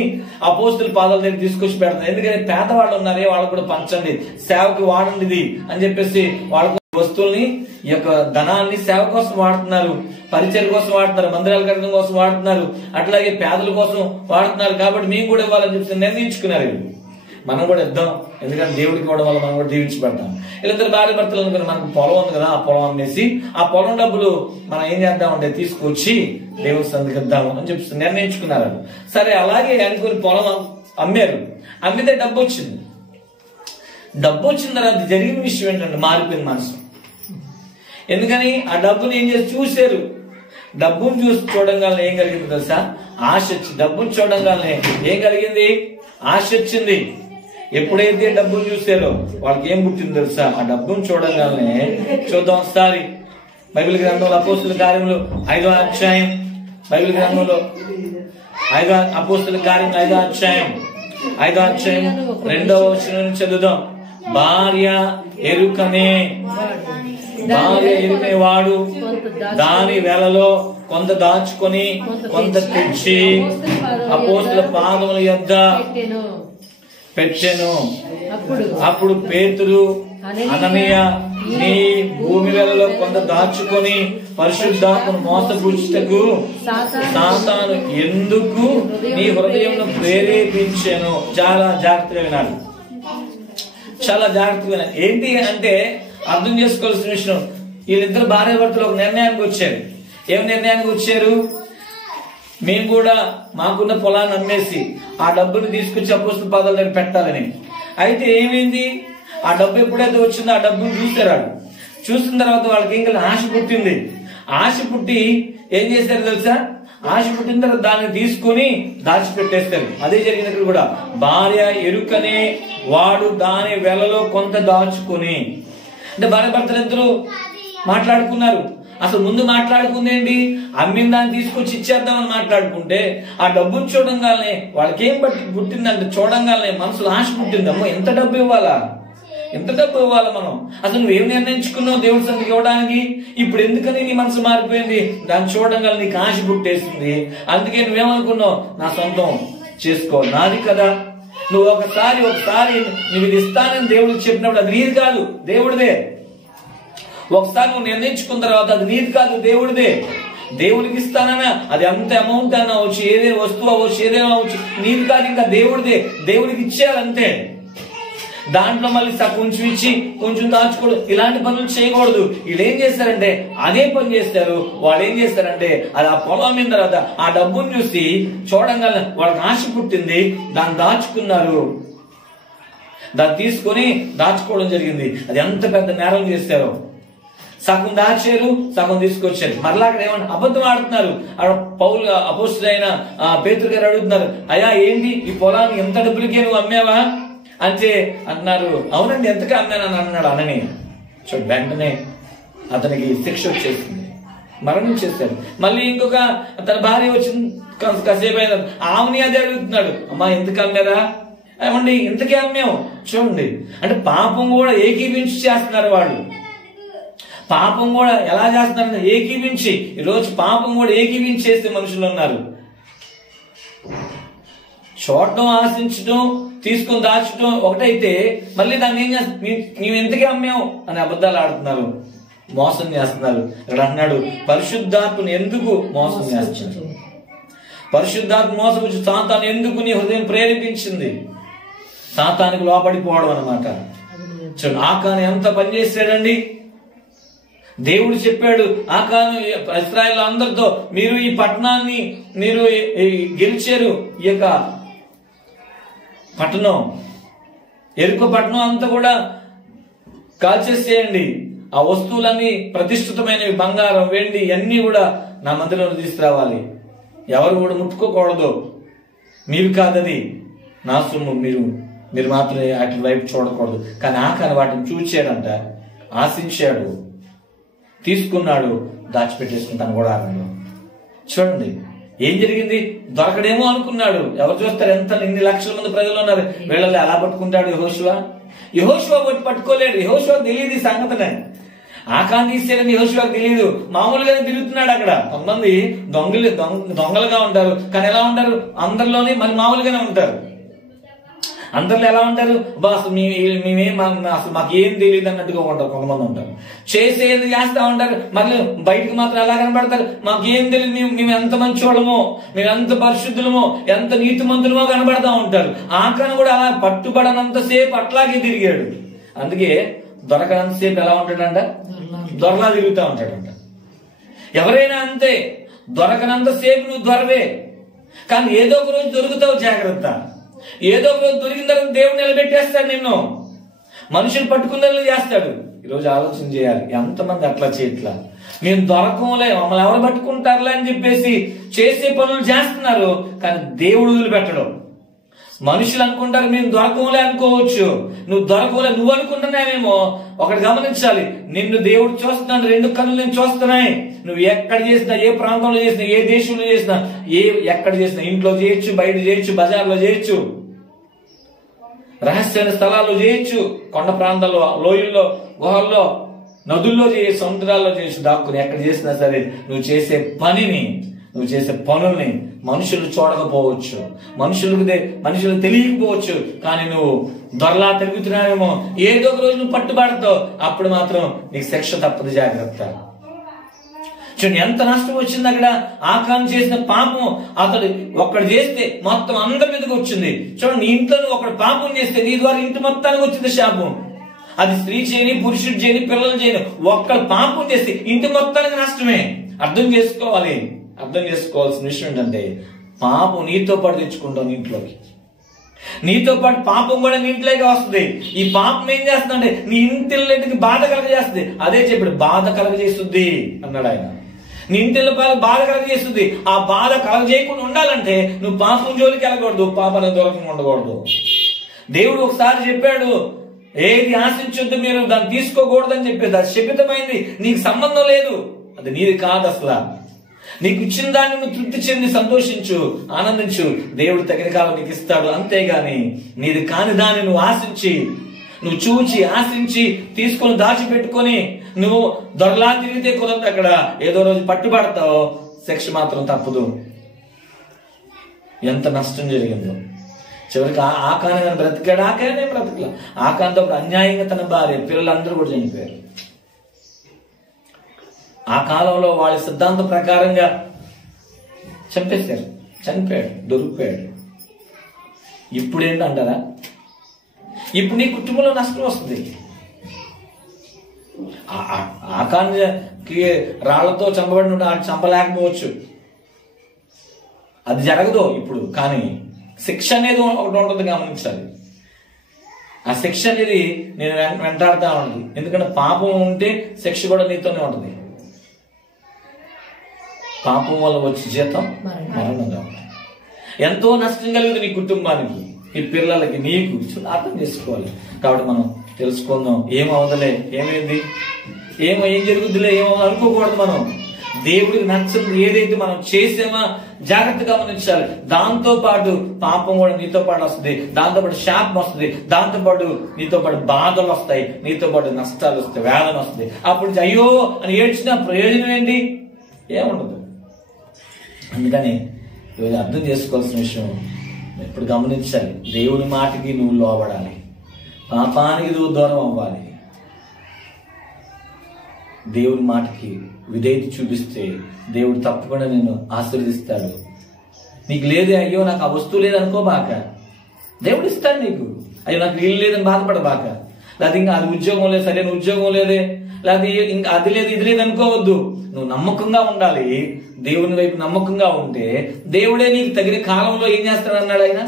అపోస్తలుల పాదాల దగ్గర తీసుకొచ్చి పెడతారు. ఎందుకంటే పేదవాళ్ళు ఉన్నారే, వాళ్ళకు కూడా పంచండి, సేవకి వాడండి ఇది అని చెప్పేసి వాళ్ళకు వస్తువుల్ని, ఈ యొక్క ధనాన్ని సేవ కోసం వాడుతున్నారు, పరిచయం కోసం వాడుతున్నారు, మందిరాలు కట్టడం కోసం వాడుతున్నారు, అట్లాగే పేదల కోసం వాడుతున్నారు. కాబట్టి మేము కూడా ఇవ్వాలని చెప్పి నిర్ణయించుకున్నారు. మనం కూడా ఇద్దాం, ఎందుకంటే దేవుడికి ఇవ్వడం వల్ల మనం కూడా దీవించబడతాం. వీళ్ళిద్దరు భార్య భర్తలు అనుకుని మనకు పొలం ఉంది కదా, ఆ పొలం అమ్మేసి ఆ పొలం డబ్బులు మనం ఏం చేద్దామంటే తీసుకొచ్చి దేవుడి సందికి ఇద్దాము అని చెప్పి నిర్ణయించుకున్నారు. సరే, అలాగే అనుకుని పొలం అమ్మారు. అమ్మితే డబ్బు వచ్చింది. డబ్బు వచ్చిన తర్వాత జరిగిన విషయం ఏంటంటే మారిపోయింది మనసు. ఎందుకని ఆ డబ్బుని ఏం చేసి చూశారు. డబ్బును చూసి చూడంగానే ఏం కలిగింది తెలుసా? ఆశ వచ్చింది. డబ్బును చూడంగానే ఏం కలిగింది? ఆశ వచ్చింది. ఎప్పుడైతే డబ్బును చూసారో వాళ్ళకి ఏం పుట్టింది తెలుసా? ఆ డబ్బును చూడంగానే, చూద్దాం ఒకసారి బైబిల్ గ్రంథంలో అపోస్తలుల కార్యములు 5వ అధ్యాయం, బైబిల్ గ్రంథంలో అపోస్తలుల కార్యం 5వ అధ్యాయం 2వ వచనం చదువుదాం. భార్య ఎరుకనే వాడు దాని వెలలో కొంత దాచుకొని కొంత తెచ్చి అపోస్తలుల పాదముల యొద్ద పెట్టెను. అప్పుడు పేతురు, అననీయ, నీ భూమి వెలలో కొంత దాచుకొని పరిశుద్ధాత్మను మోసపుచ్చుటకు సాతాను ఎందుకు నీ హృదయంను ప్రేరేపించాను. చాలా జాగ్రత్తగా వినాలి, చాలా జాగ్రత్తగా వినాలి. ఏంటి అంటే అర్థం చేసుకోవాల్సిన విషయం, వీళ్ళిద్దరు భార్య భర్తలు ఒక నిర్ణయానికి వచ్చారు. ఏం నిర్ణయానికి వచ్చారు? మేము కూడా మాకున్న పొలాన్ని అమ్మేసి ఆ డబ్బును తీసుకొచ్చి అపోస్తలుల పాదాల దగ్గర పెట్టాలని. అయితే ఏమైంది? ఆ డబ్బు ఎప్పుడైతే వచ్చిందో ఆ డబ్బును చూసారు. చూసిన తర్వాత వాళ్ళకి ఇంకా ఆశ పుట్టింది. ఆశ పుట్టి ఏం చేశారు తెలుసా? ఆశ పుట్టిన తర్వాత దాన్ని తీసుకుని దాచిపెట్టేస్తారు. అదే జరిగినప్పుడు కూడా భార్య ఎరుకనే వాడు దాని వెలలో కొంత దాచుకుని, అంటే భార్య భర్తలు ఇద్దరు మాట్లాడుకున్నారు. అసలు ముందు మాట్లాడుకుంది ఏంటి? అమ్మిన దాన్ని తీసుకొచ్చి ఇచ్చేద్దామని మాట్లాడుకుంటే ఆ డబ్బును చూడంగానే వాళ్ళకి ఏం పుట్టిందంటే, చూడంగానే మనసులో ఆశ పుట్టింది. అమ్మో, ఎంత డబ్బు ఇవ్వాలా, ఎంత డబ్బు ఇవ్వాలా మనం? అసలు నువ్వేం నిర్ణయించుకున్నావు దేవుడి సందికి ఇవ్వడానికి? ఇప్పుడు ఎందుకని నీ మనసు మారిపోయింది? దాన్ని చూడంగానే నీకు ఆశ పుట్టేసింది. అందుకే నువ్వేమనుకున్నావు? నా సొంతం చేసుకో, నాది కదా. నువ్వు ఒకసారి నువ్వు ఇది ఇస్తానని దేవుడికి చెప్పినప్పుడు అది నీది కాదు, దేవుడిదే. ఒకసారి నువ్వు నిర్ణయించుకున్న తర్వాత అది నీది కాదు, దేవుడిదే. దేవుడికి ఇస్తానన్నా అది అంత అమౌంట్ అన్న అవచ్చు, ఏదైనా వస్తువు అవ్వచ్చు, ఏదైనా అవ్వచ్చు, నీది కాదు, ఇంకా దేవుడిదే. దేవుడికి ఇచ్చేయాలంతే. దాంట్లో మళ్ళీ కొంచెం ఇచ్చి కొంచెం దాచుకోవడం, ఇలాంటి పనులు చేయకూడదు. వీళ్ళు ఏం చేస్తారంటే అదే పని చేస్తారు. వాళ్ళు ఏం చేస్తారంటే అది ఆ పొలం మీద తర్వాత ఆ డబ్బును చూసి చూడంగానే వాళ్ళకి ఆశ పుట్టింది, దాన్ని దాచుకున్నారు. దాన్ని తీసుకొని దాచుకోవడం జరిగింది. అది ఎంత పెద్ద నేరం చేస్తారో. సగం దాచారు, సగం తీసుకొచ్చారు. మరలా అక్కడ ఏమన్నా అబద్ధం ఆడుతున్నారు. పౌలు అపోస్తలుడైన పేతురు గారు అడుగుతున్నారు, అయ్యా ఏంటి ఈ పొలాన్ని ఎంత డబ్బులకే నువ్వు అమ్మావా అంటే అన్నారు. అవునండి, ఎంతగా అమ్మానని అన్నాడు అననీయ. చూడు, వెంటనే అతనికి శిక్ష వచ్చేసింది, మరణించేశాడు. మళ్ళీ ఇంకొక తన భార్య వచ్చింది, కాసేపు అయిన ఆమెని అదే అడుగుతున్నాడు, అమ్మా ఎందుకు అమ్మారా? ఏమండి ఇంతకే అమ్మాము. చూడండి, అంటే పాపం కూడా ఏకీపించి చేస్తున్నారు వాళ్ళు. పాపం కూడా ఎలా చేస్తున్నారంటే ఏకీపించి. ఈరోజు పాపం కూడా ఏకీపించి చేసే మనుషులు ఉన్నారు. చూడటం, ఆశించడం, తీసుకుని దాచడం ఒకటైతే మళ్ళీ దాన్ని ఏం చేస్తారు? మేము ఎంతకే అమ్మాము అని అబద్ధాలు ఆడుతున్నారు, మోసం చేస్తున్నారు. ఇక్కడ అన్నాడు, పరిశుద్ధాత్మను ఎందుకు మోసం చేస్తున్నారు? పరిశుద్ధాత్మ మోసపుచ్చి సాతాను ఎందుకు నీ హృదయం ప్రేరేపించింది? సాతానికి లోపడిపోవడం అన్నమాట. చూడండి, ఆకాను ఎంత పనిచేసాడండి. దేవుడు చెప్పాడు ఆకాను ఇశ్రాయేలు అందరితో, మీరు ఈ పట్టణాన్ని మీరు గెలిచారు, ఈ యొక్క పట్టణం ఎరుకో పట్టణం అంతా కూడా కాల్చేసేయండి, ఆ వస్తువులన్నీ ప్రతిష్ఠితమైనవి బంగారం వెండి అన్ని కూడా నా మందిరంలో తీసుకురావాలి, ఎవరు కూడా ముట్టుకోకూడదు, మీరు కాదది నా సొమ్ము, మీరు మాత్రమే వాటి వైపు చూడకూడదు. కానీ ఆకాను వాటిని చూచాడంట, ఆశించాడు, తీసుకున్నాడు, దాచిపెట్టేసుకుంటాను కూడా ఆగంలో. చూడండి ఏం జరిగింది. దొరకడేమో అనుకున్నాడు. ఎవరు చూస్తారు, ఎన్ని లక్షల మంది ప్రజలు ఉన్నారు, వీళ్ళని ఎలా పట్టుకుంటాడు యెహోషువ పట్టుకోలేడు. యెహోషువ తెలియదు ఈ సంగతినే. ఆకాను తీసేదని యెహోషువకు తెలియదు. మామూలుగానే తిరుగుతున్నాడు అక్కడ. కొంతమంది దొంగలుగా ఉంటారు, కానీ ఎలా ఉంటారు, అందరిలోనే మరి మామూలుగానే ఉంటారు. అందరిలో ఎలా ఉంటారు, అసలు మేమేం అసలు మాకేం తెలియదు అన్నట్టుగా ఉంటారు. కొంతమంది ఉంటారు, చేసేది చేస్తా ఉంటారు, మళ్ళీ బయటకు మాత్రం ఎలా కనబడతారు, మాకేం తెలియదు, మేము ఎంత మంచివాళ్ళమో, మేము ఎంత పరిశుద్ధులమో, ఎంత నీతిమంతులమో కనబడతా ఉంటారు. ఆకాను కూడా అలా పట్టుబడనంతసేపు అట్లాగే తిరిగాడు. అందుకే దొరకనంతసేపు ఎలా ఉంటాడంట, దొరలా తిరుగుతూ ఉంటాడంట. ఎవరైనా అంతే, దొరకనంతసేపు నువ్వు దొరవే, కానీ ఏదో ఒక రోజు దొరుకుతావు. జాగ్రత్త, ఏదో ఒక రోజు దొరికిన తర్వాత దేవుడు నిలబెట్టేస్తాడు నిన్ను, మనుషులు పట్టుకున్నట్లు చేస్తాడు. ఈరోజు ఆలోచన చేయాలి, ఎంతమంది అట్లా చేయట్లా, మేము దొరకంలే, మమ్మల్ని ఎవరు పట్టుకుంటారులే అని చెప్పేసి చేసే పనులు చేస్తున్నారు, కానీ దేవుడు వదిలిపెట్టడం. మనుషులు అనుకుంటారు మేము దొరకంలే అనుకోవచ్చు, నువ్వు దొరకలే నువ్వు అనుకుంటున్నావేమో. ఒకటి గమనించాలి, నిన్ను దేవుడు చూస్తున్నాడు, 2 కన్నులు నేను చూస్తున్నాయి. నువ్వు ఎక్కడ చేసినా, ఏ ప్రాంతంలో చేసినా, ఏ దేశంలో చేసినా, ఎక్కడ చేసినా, ఇంట్లో చేయొచ్చు, బయట చేయొచ్చు, బజార్లో చేయొచ్చు, రహస్యమైన స్థలాల్లో చేయొచ్చు, కొండ ప్రాంతాల్లో, లోయల్లో, గుహల్లో, నదుల్లో చేయొచ్చు, సముద్రాల్లో చేయొచ్చు, దాక్కుని ఎక్కడ చేసినా సరే నువ్వు చేసే పనిని, నువ్వు చేసే పనుల్ని మనుషులు చూడకపోవచ్చు, మనుషులు తెలియకపోవచ్చు, కానీ నువ్వు దొరలా తిరుగుతున్నావేమో. ఏదో ఒక రోజు నువ్వు పట్టుబడతావు, అప్పుడు మాత్రం నీకు శిక్ష తప్పదు. జాగ్రత్త. చూడండి ఎంత నష్టం వచ్చింది అక్కడ. ఆకాను చేసిన పాపం అతడు ఒక్కడు చేస్తే మొత్తం అందరి మీదకి వచ్చింది. చూడండి, నీ ఇంట్లో ఒకడు పాపం చేస్తే నీ ద్వారా ఇంటి మొత్తానికి వచ్చింది శాపం. అది స్త్రీ చేయని, పురుషుడు చేయని, పిల్లలు చేయని, ఒక్కడు పాపం చేస్తే ఇంటి మొత్తానికి నష్టమే. అర్థం చేసుకోవాల్సిన విషయం ఏంటంటే, పాపం నీతో పాటు తెచ్చుకుంటావు ఇంట్లోకి, నీతో పాటు పాపం కూడా నీ ఇంట్లోకి వస్తుంది. ఈ పాపం ఏం చేస్తుందంటే నీ ఇంటికి బాధ కలగజేస్తుంది. అదే చెప్పాడు, బాధ కలగజేస్తుంది అన్నాడు ఆయన. నీ ఇంటిలో బాధ కలగజేస్తుంది. ఆ బాధ కలగజేయకుండా ఉండాలంటే నువ్వు పాపం జోలికి వెళ్ళకూడదు, పాపానికి దూరంగా ఉండకూడదు. దేవుడు ఒకసారి చెప్పాడు, ఏది ఆశించొద్దు, మీరు దాన్ని తీసుకోకూడదని చెప్పేది. అది శపితమైంది, నీకు సంబంధం లేదు, అది నీది కాదు. అసలు నీకు ఇచ్చిన దాన్ని నువ్వు తృప్తి చెంది సంతోషించు, ఆనందించు, దేవుడు తగిన కాలం నీకు ఇస్తాడు. అంతేగాని నీది కాని దాన్ని నువ్వు ఆశించి, నువ్వు చూచి ఆశించి తీసుకొని దాచిపెట్టుకొని నువ్వు దొరలా తిరిగితే కుదరదు. అక్కడ ఏదో రోజు పట్టుబడతావు, శిక్ష మాత్రం తప్పదు. ఎంత నష్టం జరిగిందో. చివరికి ఆకాను బ్రతికాడు, ఆకానే బ్రతకలా. ఆకాంతో అన్యాయంగా తన భార్య, పిల్లలందరూ కూడా చనిపోయారు. ఆ కాలంలో వాళ్ళ సిద్ధాంతం ప్రకారంగా చంపేశారు, చనిపోయాడు, దొరికిపోయాడు. ఇప్పుడు ఏంటంటారా, ఇప్పుడు నీ కుటుంబంలో నష్టం వస్తుంది. ఆకానికి రాళ్లతో చంపబడిన చంపలేకపోవచ్చు, అది జరగదు ఇప్పుడు. కానీ శిక్ష అనేది ఒకటి ఉంటుంది, గమనించాలి. ఆ శిక్ష అనేది నేను వెంటాడుతూ ఉంటుంది. ఎందుకంటే పాపం ఉంటే శిక్ష కూడా నీతోనే ఉంటుంది. పాపం వల్ల వచ్చే జీతం మరణంగా ఉంటుంది. ఎంతో నష్టం కలిగింది నీ కుటుంబానికి, నీ పిల్లలకి, నీకు. అర్థం చేసుకోవాలి. కాబట్టి మనం తెలుసుకుందాం, ఏమవుదలే, ఏమైంది, ఏం జరుగుద్దిలే, ఏమో అనుకోకూడదు. మనం దేవుడికి నచ్చదు ఏదైతే మనం చేసామో జాగ్రత్తగా గమనించాలి. దాంతో పాటు పాపం కూడా నీతో పాటు వస్తుంది, దాంతో పాటు శాపం వస్తుంది, దాంతో పాటు నీతో పాటు బాధలు వస్తాయి, నీతో పాటు నష్టాలు వస్తాయి, వేదన వస్తుంది. అప్పుడు అయ్యో అని ఏడ్చిన ప్రయోజనం ఏంటి? ఏముండదు. అందుకని ఈరోజు అర్థం చేసుకోవాల్సిన విషయం ఇప్పుడు గమనించాలి. దేవుడి మాటకి నువ్వు లోబడాలి, పాపానికి నువ్వు దూరం అవ్వాలి. దేవుడి మాటకి విధేయత చూపిస్తే దేవుడు తప్పకుండా నిన్ను ఆశీర్వదిస్తాడు. నీకు లేదే, అయ్యో నాకు ఆ వస్తువు లేదనుకోబాక, దేవుడు ఇస్తాడు నీకు. అయ్యో నాకు ఇల్లు లేదని బాధపడబాక, లేకపోతే ఇంకా అది ఉద్యోగం లేదు, సరైన ఉద్యోగం లేదే, లేకపోతే ఇంకా అది లేదు ఇది లేదు అనుకోవద్దు. నువ్వు నమ్మకంగా ఉండాలి. దేవుని వైపు నమ్మకంగా ఉంటే దేవుడే నీకు తగిన కాలంలో ఏం చేస్తాడు అన్నాడు ఆయన.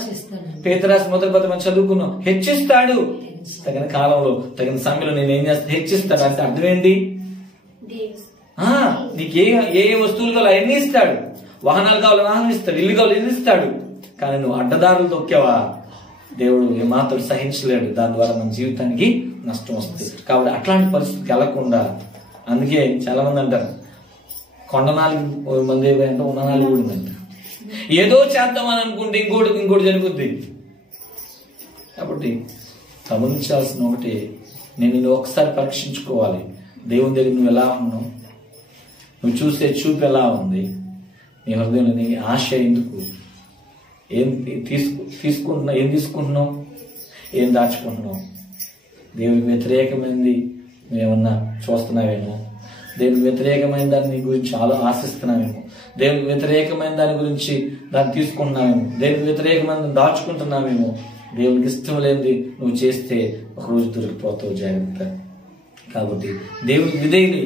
పేతురాసు మొదటి పత్రిక మనం చదువుకున్నాం, హెచ్చిస్తాడు. తగిన కాలంలో తగిన సమయంలో నేను ఏం చేస్తాను, హెచ్చిస్తాడు. అంటే అర్థం ఏంటి? నీకు ఏ వస్తువులు కావాలో అవన్నీ ఇస్తాడు. వాహనాలు కావాలి వాహనం ఇస్తాడు, ఇల్లు కావాలి ఇల్లు ఇస్తాడు. కానీ నువ్వు అడ్డదారులు తొక్కావా, దేవుడు ఏమాత్రం సహించలేడు. దాని ద్వారా మన జీవితానికి నష్టం వస్తుంది. కాబట్టి అట్లాంటి పరిస్థితికి వెళ్లకుండా, అందుకే చాలా మంది అంటారు కొండ 4 మంది అంటే ఉన్న 4 ఊడిందంట. ఏదో చేద్దామని అనుకుంటే ఇంకోటి జరుగుద్ది. కాబట్టి గమనించాల్సిన ఒకటి, నేను ఒకసారి పరీక్షించుకోవాలి. దేవుని దగ్గర నువ్వు ఎలా ఉన్నావు, నువ్వు చూసే చూపు ఎలా ఉంది, నీ హృదయంలో నీ ఆశ ఎందుకు, ఏం తీసుకుంటున్నావు, ఏం దాచుకుంటున్నావు, దేవునికి వ్యతిరేకమైనది నువ్వేమన్నా చూస్తున్నావేమో, దేవునికి వ్యతిరేకమైన దాన్ని నీ గురించి ఆశిస్తున్నావేమో, దేవునికి వ్యతిరేకమైన దాని గురించి దాన్ని తీసుకుంటున్నావేమో, దేవునికి వ్యతిరేకమైన దాచుకుంటున్నావేమో. దేవునికి ఇష్టం లేనిది నువ్వు చేస్తే ఒకరోజు దొరికిపోతావు, జాగ్రత్త. కాబట్టి దేవునికి విధేయుని,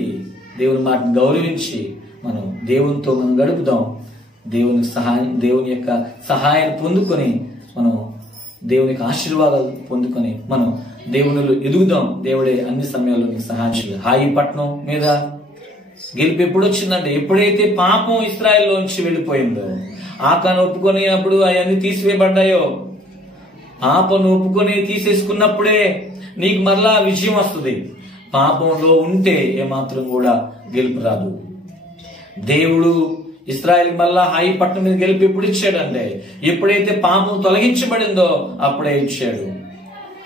దేవుని మాటను గౌరవించి మనం దేవునితో మనం గడుపుదాం. దేవుని యొక్క సహాయాన్ని పొందుకొని మనం దేవుని యొక్క ఆశీర్వాదాలు పొందుకొని మనం దేవునిలో ఎదుగుదాం. దేవుడే అన్ని సమయాల్లో నీకు సహాయం చేయాలి. హాయి పట్టణం మీద గెలుపు ఎప్పుడు వచ్చిందంటే, ఎప్పుడైతే పాపం ఇశ్రాయేలులోంచి వెళ్ళిపోయిందో, ఆకాను ఒప్పుకొనినప్పుడు అవన్నీ తీసివేయబడ్డాయో, పాపను ఒప్పుకొని తీసేసుకున్నప్పుడే నీకు మరలా విజయం వస్తుంది. పాపంలో ఉంటే ఏమాత్రం కూడా గెలుపు రాదు. దేవుడు ఇశ్రాయేల్ మళ్ళా హాయి పట్టణం మీద గెలుపు ఎప్పుడు ఇచ్చాడంటే, ఎప్పుడైతే పాపం తొలగించబడిందో అప్పుడే ఇచ్చాడు.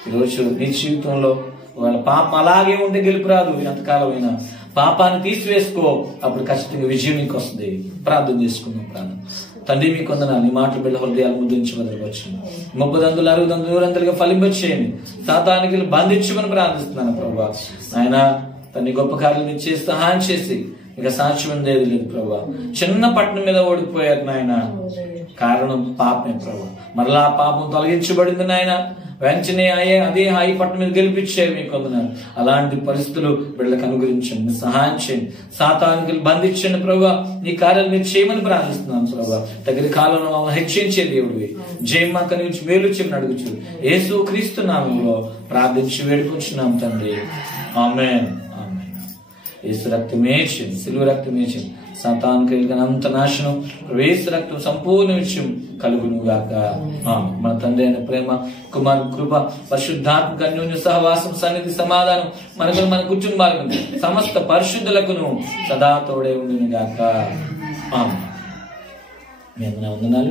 ఈరోజు నీ జీవితంలో వాళ్ళ పాపం అలాగే ఉంటే గెలుపు రాదు. ఎంతకాలం అయినా పాపాన్ని తీసివేసుకో, అప్పుడు ఖచ్చితంగా విజయం నీకు వస్తుంది. ప్రార్థన చేసుకున్నాం. ప్రార్థన. తండ్రి మీకు వందనాలు, నీ మాటలు బిడ్డ హృదయాలు ముద్రించి వదలవచ్చు. 30 60 100 ఫలింపచేయండి. సాతానికి బంధించమని ప్రార్థిస్తున్నాను ప్రభా. ఆయన తన గొప్ప కార్యాలు ఇచ్చే సహాయం చేసి ఇక సాక్ష్యం లేదు ప్రభా. చిన్న పట్టణం మీద ఓడిపోయారు నాయన, కారణం పాపమే ప్రభా. మరలా పాపం తొలగించబడింది నాయన. వెంటనే అదే హాయి పట్టణం మీద గెలిపించారు మీకు వందనాలు. అలాంటి పరిస్థితులు బిడ్డలకు అనుగ్రహించండి, సహాయం చేయండి. సాతానికి బంధించండి ప్రభా. నీ కార్యాలు మీరు చేయమని ప్రార్థిస్తున్నాను ప్రభా. దగ్గర కాలంలో మమ్మల్ని హెచ్చించే దేవుడివి, జయమ్మ నుంచి మేలు చేయమని అడుగుచు యేసు క్రీస్తు నామములో ప్రార్థించి వేడుకుంటున్నాం తండ్రి. ఆమేన్. యేసు రక్తమే చేయండి, సిలువ రక్తమే చేయండి. సాతాను కలిగినంత నాశనం, యేసు రక్తం సంపూర్ణ విషయం కలుగును గాక. మన తండ్రి అయిన ప్రేమ, కుమారు కృప, పరిశుద్ధాత్మక అన్యోన్య సహవాసం, సన్నిధి, సమాధానం మనకు మన కుటుంబాలకు సమస్త పరిశుద్ధులకును సదా తోడే ఉండును గాక. మీ అందరి వందనాలు.